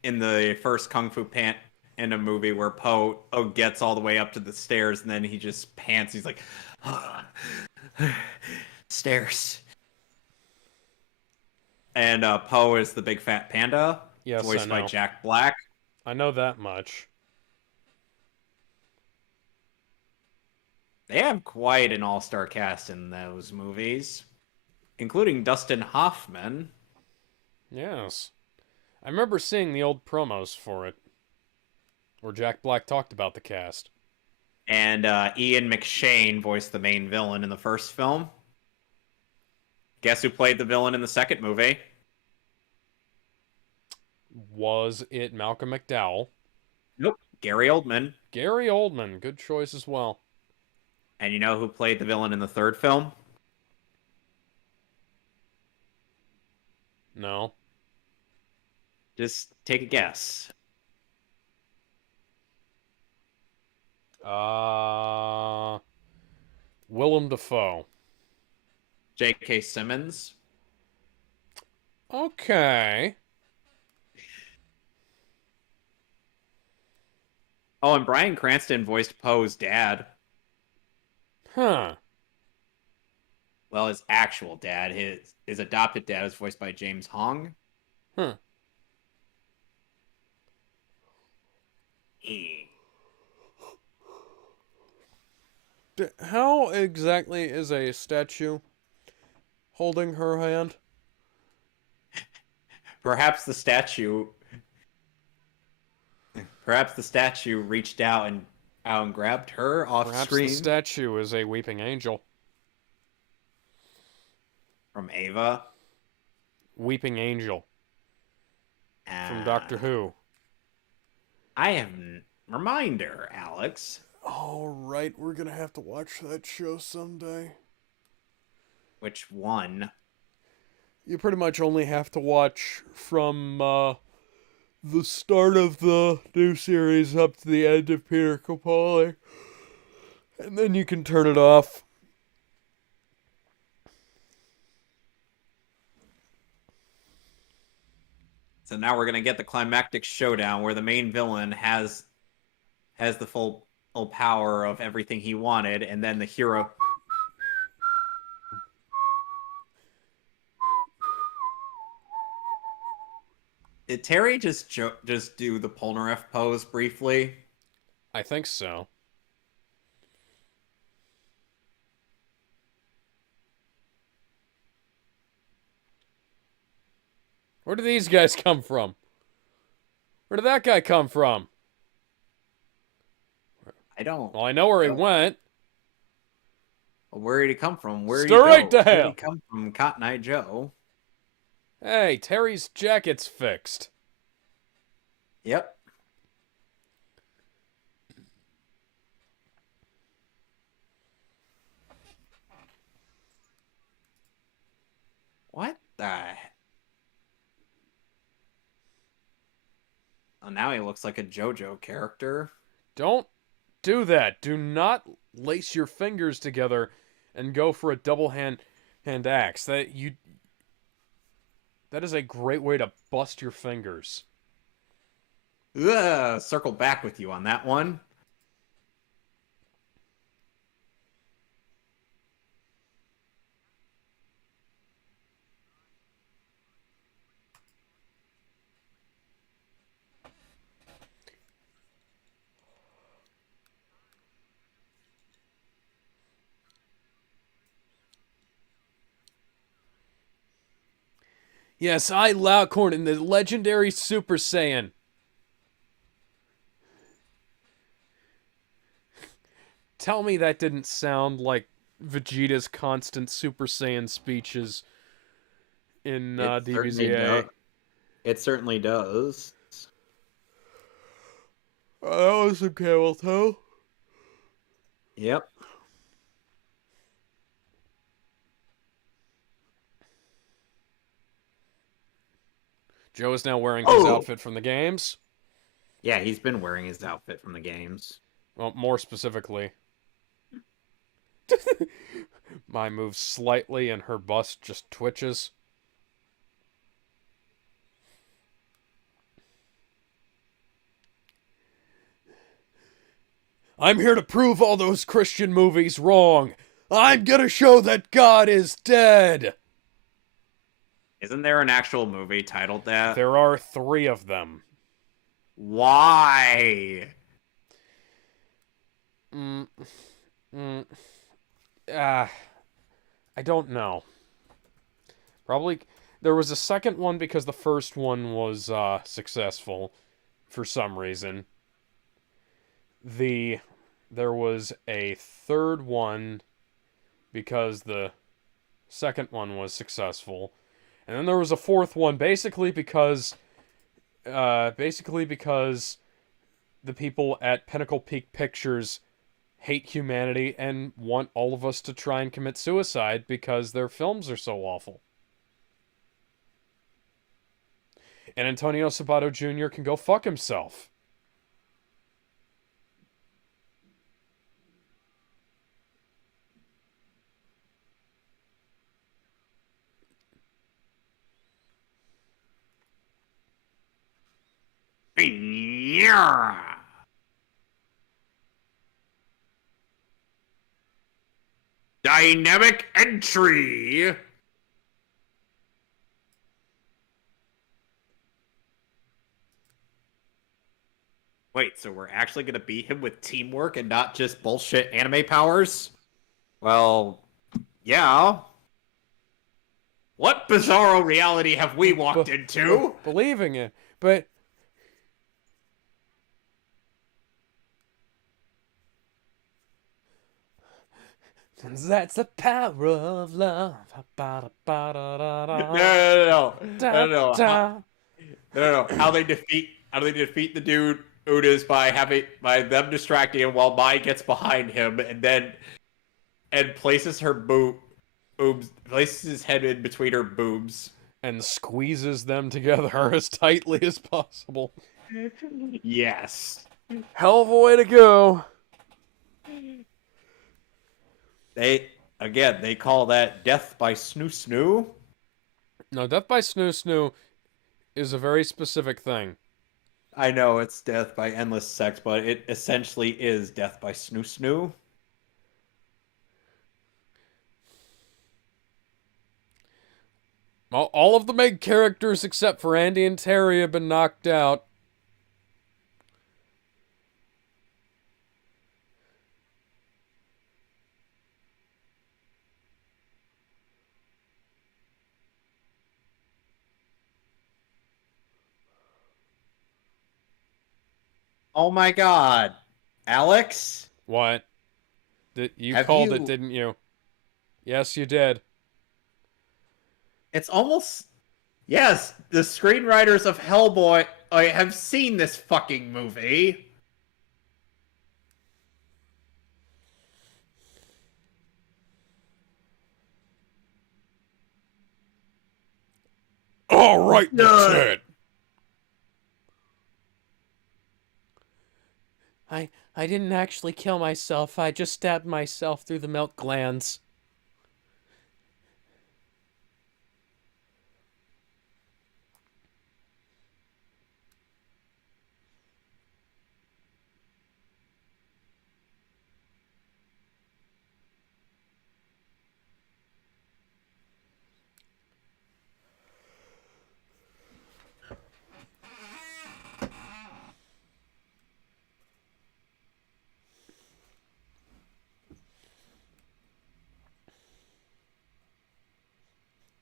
in the first Kung Fu Panda movie where Po gets all the way up to the stairs and then he just pants. He's like, stairs. And Po is the big fat panda, Yes, I voiced by know. Jack Black. I know that much. They have quite an all-star cast in those movies, including Dustin Hoffman. Yes. I remember seeing the old promos for it, where Jack Black talked about the cast. And Ian McShane voiced the main villain in the first film. Guess who played the villain in the second movie? Was it Malcolm McDowell? Nope. Gary Oldman. Gary Oldman, good choice as well. And you know who played the villain in the third film? No. Just take a guess. Willem Dafoe. J.K. Simmons. Okay. Oh, and Bryan Cranston voiced Poe's dad. Huh. Well, his actual dad, his adopted dad, is voiced by James Hong. Huh. How exactly is a statue holding her hand? Perhaps the statue reached out and grabbed her off Perhaps screen the statue is a weeping angel. from Ava. Weeping angel from Doctor Who. I have reminder, Alex. All right, we're gonna have to watch that show someday. Which one? You pretty much only have to watch from the start of the new series up to the end of Peter Capaldi, and then you can turn it off. So now we're gonna get the climactic showdown where the main villain has the full power of everything he wanted, and then the hero. Did Terry just do the Polnareff pose briefly? I think so. Where do these guys come from? Where did that guy come from? I don't. Well, I know where he went. Where did he come from? Where did Straight he go? to hell. Where did he come from? Cotton Eye Joe. Hey, Terry's jacket's fixed. Yep. What the? Oh, now he looks like a JoJo character. Don't do that. Do not lace your fingers together and go for a double hand axe. That is a great way to bust your fingers. Ugh, circle back with you on that one. Yes, I, Loudcorn, in the legendary Super Saiyan. Tell me that didn't sound like Vegeta's constant Super Saiyan speeches in DBZA. It certainly does. That was some camel toe. Yep. Joe is now wearing his outfit from the games. Yeah, he's been wearing his outfit from the games. Well, more specifically. My moves slightly and her bust just twitches. I'm here to prove all those Christian movies wrong. I'm gonna show that God is dead. Isn't there an actual movie titled that? There are 3 of them. Why? Mm, mm, ah, I don't know. Probably there was a second one because the first one was successful for some reason. There was a third one because the second one was successful. And then there was a fourth one basically because the people at Pinnacle Peak Pictures hate humanity and want all of us to try and commit suicide because their films are so awful. And Antonio Sabato Jr. can go fuck himself. Yeah. Dynamic entry. Wait, so we're actually going to beat him with teamwork and not just bullshit anime powers? Well, yeah. What bizarro reality have we walked into? Believing it, but that's the power of love. No. How they defeat the dude Udas by them distracting him while Mai gets behind him and places her boobs, places his head in between her boobs and squeezes them together as tightly as possible. Yes. Hell of a way to go. They call that death by snoo snoo. No, death by snoo snoo is a very specific thing. I know it's death by endless sex, but it essentially is death by snoo snoo. All of the main characters except for Andy and Terry have been knocked out. Oh my god. Alex? What? You Have called you- it, didn't you? Yes, you did. It's almost... Yes, the screenwriters of Hellboy have seen this fucking movie. All right, that's it. I didn't actually kill myself. I just stabbed myself through the milk glands.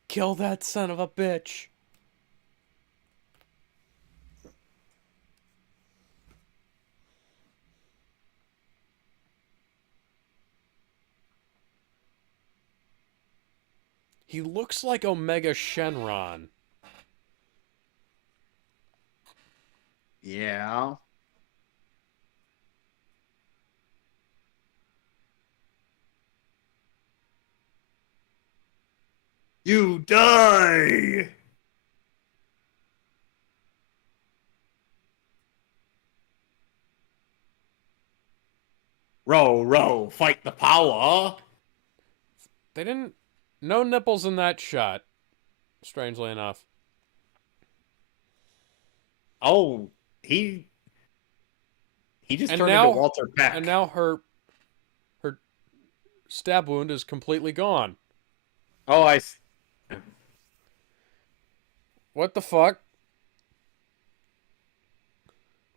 Kill that son of a bitch. He looks like Omega Shenron. Yeah. You die! Row, fight the power! They didn't... No nipples in that shot. Strangely enough. Oh, he He just And turned into now, Walter and Peck. now her stab wound is completely gone. Oh, What the fuck?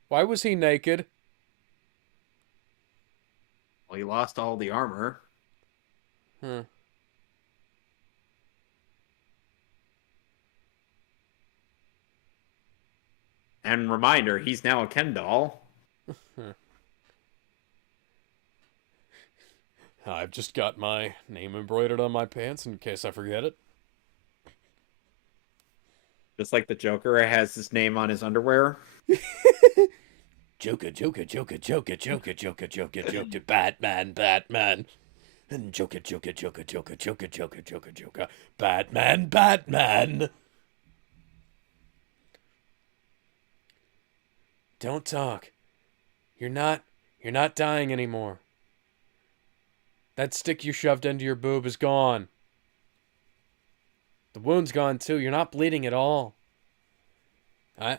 Why was he naked? well, he lost all the armor. Huh. And reminder, he's now a Ken doll. Huh. I've just got my name embroidered on my pants in case I forget it. Just like the Joker has his name on his underwear. Joker, Joker, Joker, Joker, Joker, Joker, Joker, Joker, Batman, Batman. And Joker, Joker, Joker, Joker, Joker, Joker, Joker, Joker, Batman, Batman. Don't talk. You're not dying anymore. That stick you shoved into your boob is gone. The wound's gone too. You're not bleeding at all. I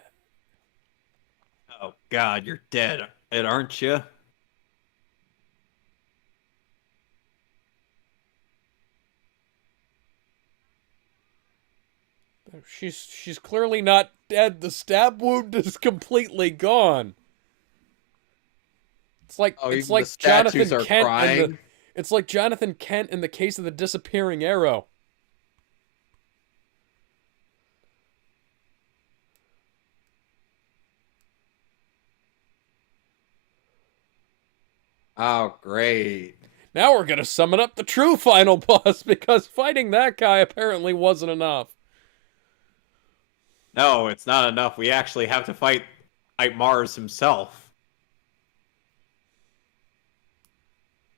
Oh, God, you're dead, aren't you? she's clearly not dead. The stab wound is completely gone. Oh, It's even the like Jonathan statues are Kent in the crying. it's like Jonathan Kent in the case of the disappearing arrow. Oh, great. Now we're gonna summon up the true final boss because fighting that guy apparently wasn't enough. No, it's not enough. We actually have to fight Mars himself.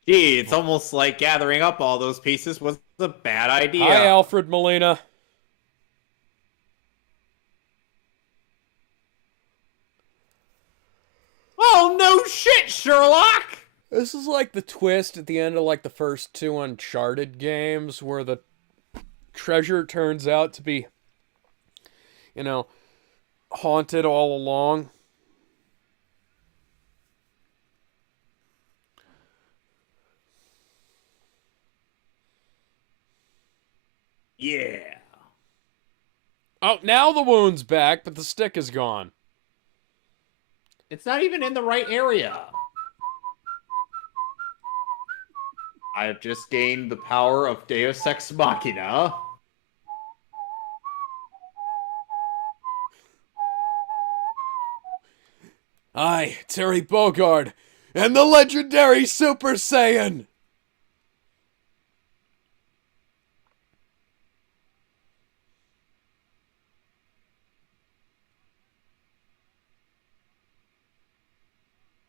Gee, it's almost like gathering up all those pieces was a bad idea. Hi, Alfred Molina. Oh, no shit, Sherlock! This is like the twist at the end of like the first two Uncharted games where the treasure turns out to be, you know, haunted all along. Yeah. Oh, now the wound's back, but the stick is gone. It's not even in the right area. I have just gained the power of Deus Ex Machina. I, Terry Bogard, and the legendary Super Saiyan!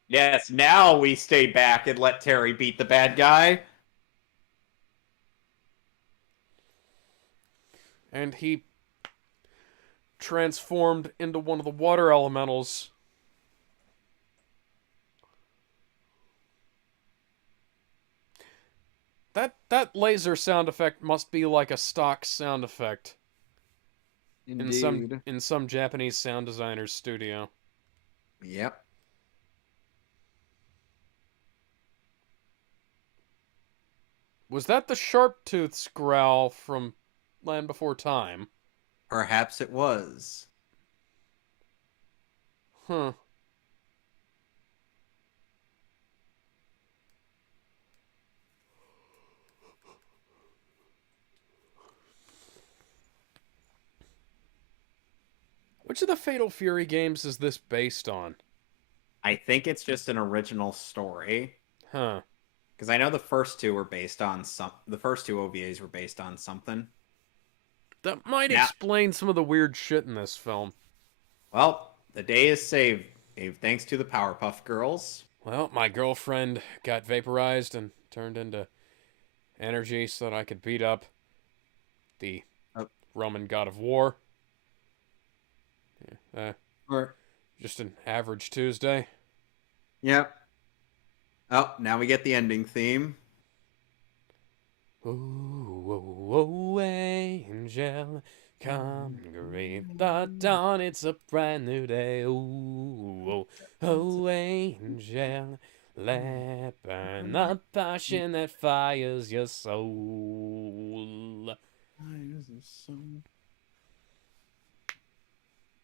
Yes, now we stay back and let Terry beat the bad guy. And he transformed into one of the water elementals. That laser sound effect must be like a stock sound effect Indeed. in some Japanese sound designer's studio. Yep. Was that the Sharptooth's growl from Land Before Time? Perhaps it was. Huh. Which of the Fatal Fury games is this based on? I think it's just an original story. Huh. Because I know the first two were based on the first two OVAs were based on something. That might Yeah. explain some of the weird shit in this film. Well, the day is saved, thanks to the Powerpuff Girls. Well, my girlfriend got vaporized and turned into energy so that I could beat up the Roman god of war. Just an average Tuesday. Yep. Oh, now we get the ending theme. Oh, oh, oh, angel, Come greet the dawn, it's a brand new day. Ooh, oh, oh, angel, let burn the passion that fires your soul.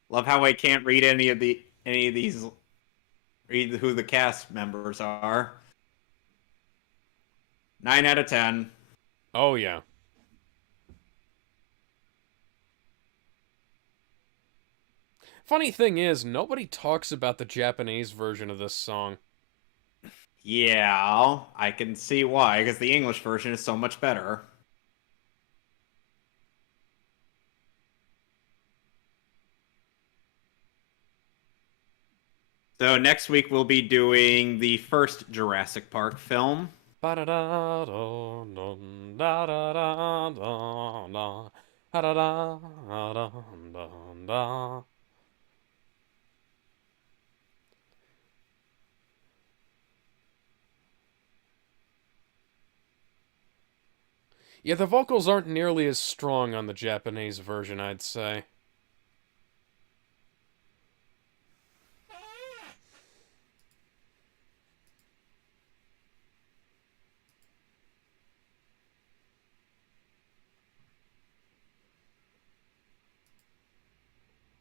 Love how I can't read any of these. Read who the cast members are. 9 out of 10. Oh, yeah. Funny thing is, nobody talks about the Japanese version of this song. Yeah, I can see why, because the English version is so much better. So next week we'll be doing the first Jurassic Park film. Yeah, the vocals aren't nearly as strong on the Japanese version, I'd say.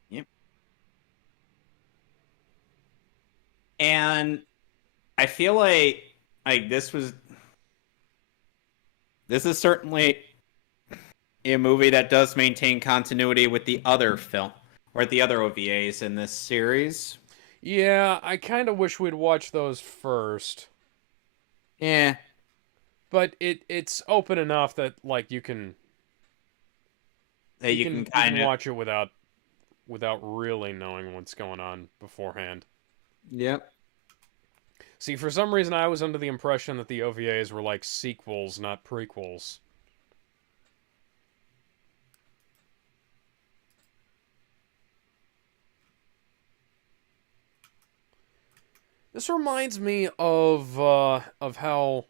Yep. And I feel like this is certainly a movie that does maintain continuity with the other film or the other OVAs in this series. Yeah, I kind of wish we'd watch those first. Yeah, But it's open enough that like that you can you can kind of. watch it without really knowing what's going on beforehand. Yep. See, for some reason I was under the impression that the OVAs were like sequels, not prequels. This reminds me of how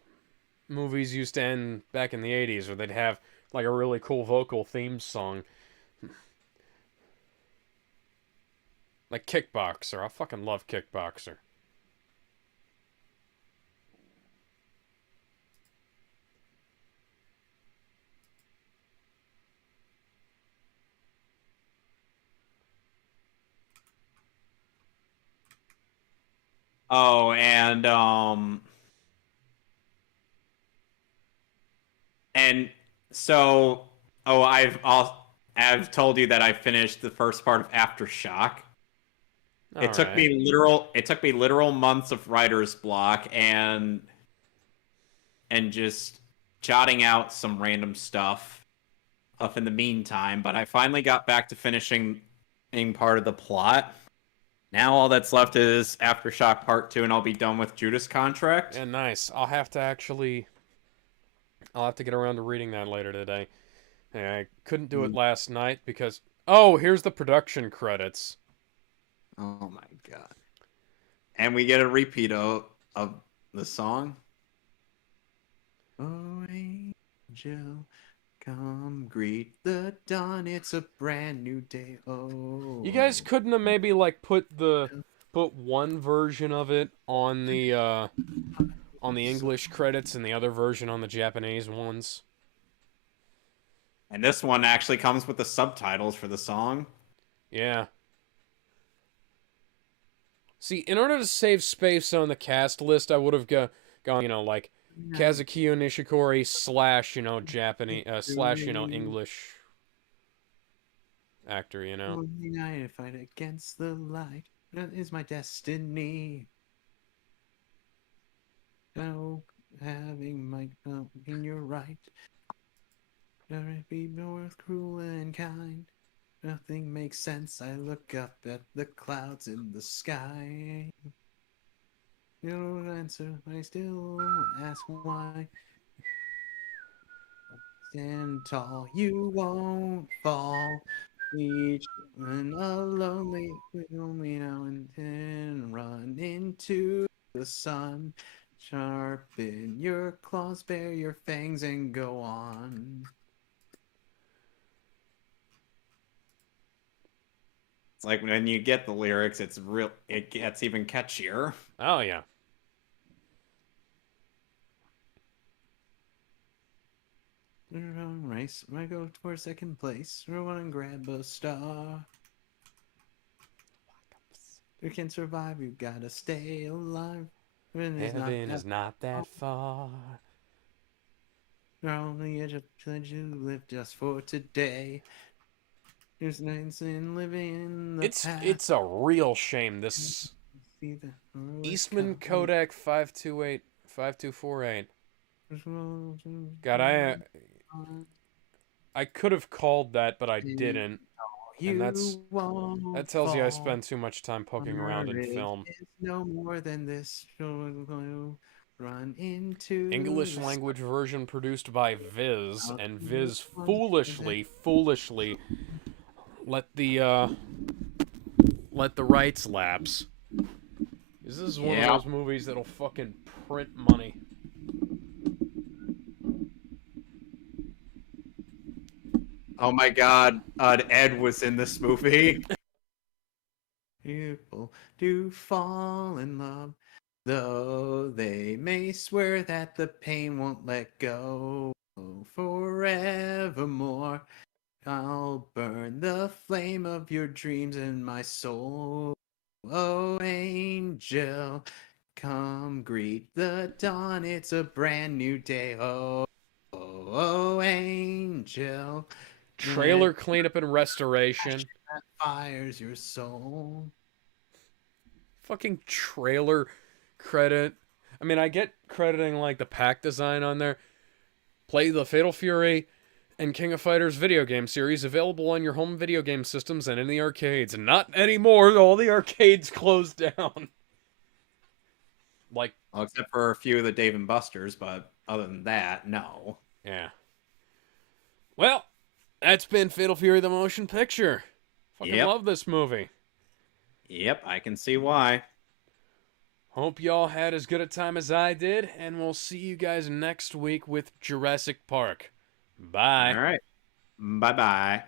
movies used to end back in the 80s where they'd have like a really cool vocal theme song like Kickboxer. I fucking love Kickboxer. Oh, and so I've told you that I finished the first part of Aftershock. All right. It took me literal months of writer's block and just jotting out some random stuff up in the meantime, but I finally got back to finishing being part of the plot. Now all that's left is Aftershock Part 2 and I'll be done with Judas Contract. Yeah, nice. I'll have to get around to reading that later today. I couldn't do it last night because oh, here's the production credits. Oh my god. And we get a repeat of the song. Oh, angel, come greet the dawn. It's a brand new day. Oh. You guys couldn't have maybe like put one version of it on the English credits and the other version on the Japanese ones. And this one actually comes with the subtitles for the song. Yeah. See, in order to save space on the cast list, I would have gone, like Kazukiyo Nishikori slash, Japanese slash, English actor, Only night I fight against the light. That is my destiny. No, having my in your right. Don't it be both cruel and kind. Nothing makes sense. I look up at the clouds in the sky. No answer. I still ask why. Stand tall, you won't fall. Each one a lonely now and then run into the sun. Sharpen your claws, bare your fangs, and go on. It's like when you get the lyrics, it gets even catchier. Oh yeah. Race, I go for second place. I want to grab a star. You can survive, you gotta stay alive. Heaven is not that far. You're on the edge of pledge you live just for today. There's nights in living in the past. It's a real shame this See the Eastman color. Kodak 528 5248. God, I could have called that, but I didn't. And that tells you I spend too much time poking around in film. It's no more than this. Run into English the language version produced by Viz, sun. and Viz foolishly let the rights lapse. This is one of those movies that'll fucking print money. Oh my god, Ed was in this movie. People do fall in love, though they may swear that the pain won't let go. Forevermore, I'll burn the flame of your dreams in my soul. Oh, angel, come greet the dawn. It's a brand new day. Oh, angel. Trailer cleanup and restoration. That fires your soul. Fucking trailer credit. I mean, I get crediting like the pack design on there. Play the Fatal Fury and King of Fighters video game series available on your home video game systems and in the arcades. Not anymore. All the arcades closed down. Like, well, except for a few of the Dave and Buster's, but other than that, no. Yeah. Well, that's been Fatal Fury the Motion Picture. Fucking love this movie. Yep, I can see why. Hope y'all had as good a time as I did, and we'll see you guys next week with Jurassic Park. Bye. All right. Bye-bye.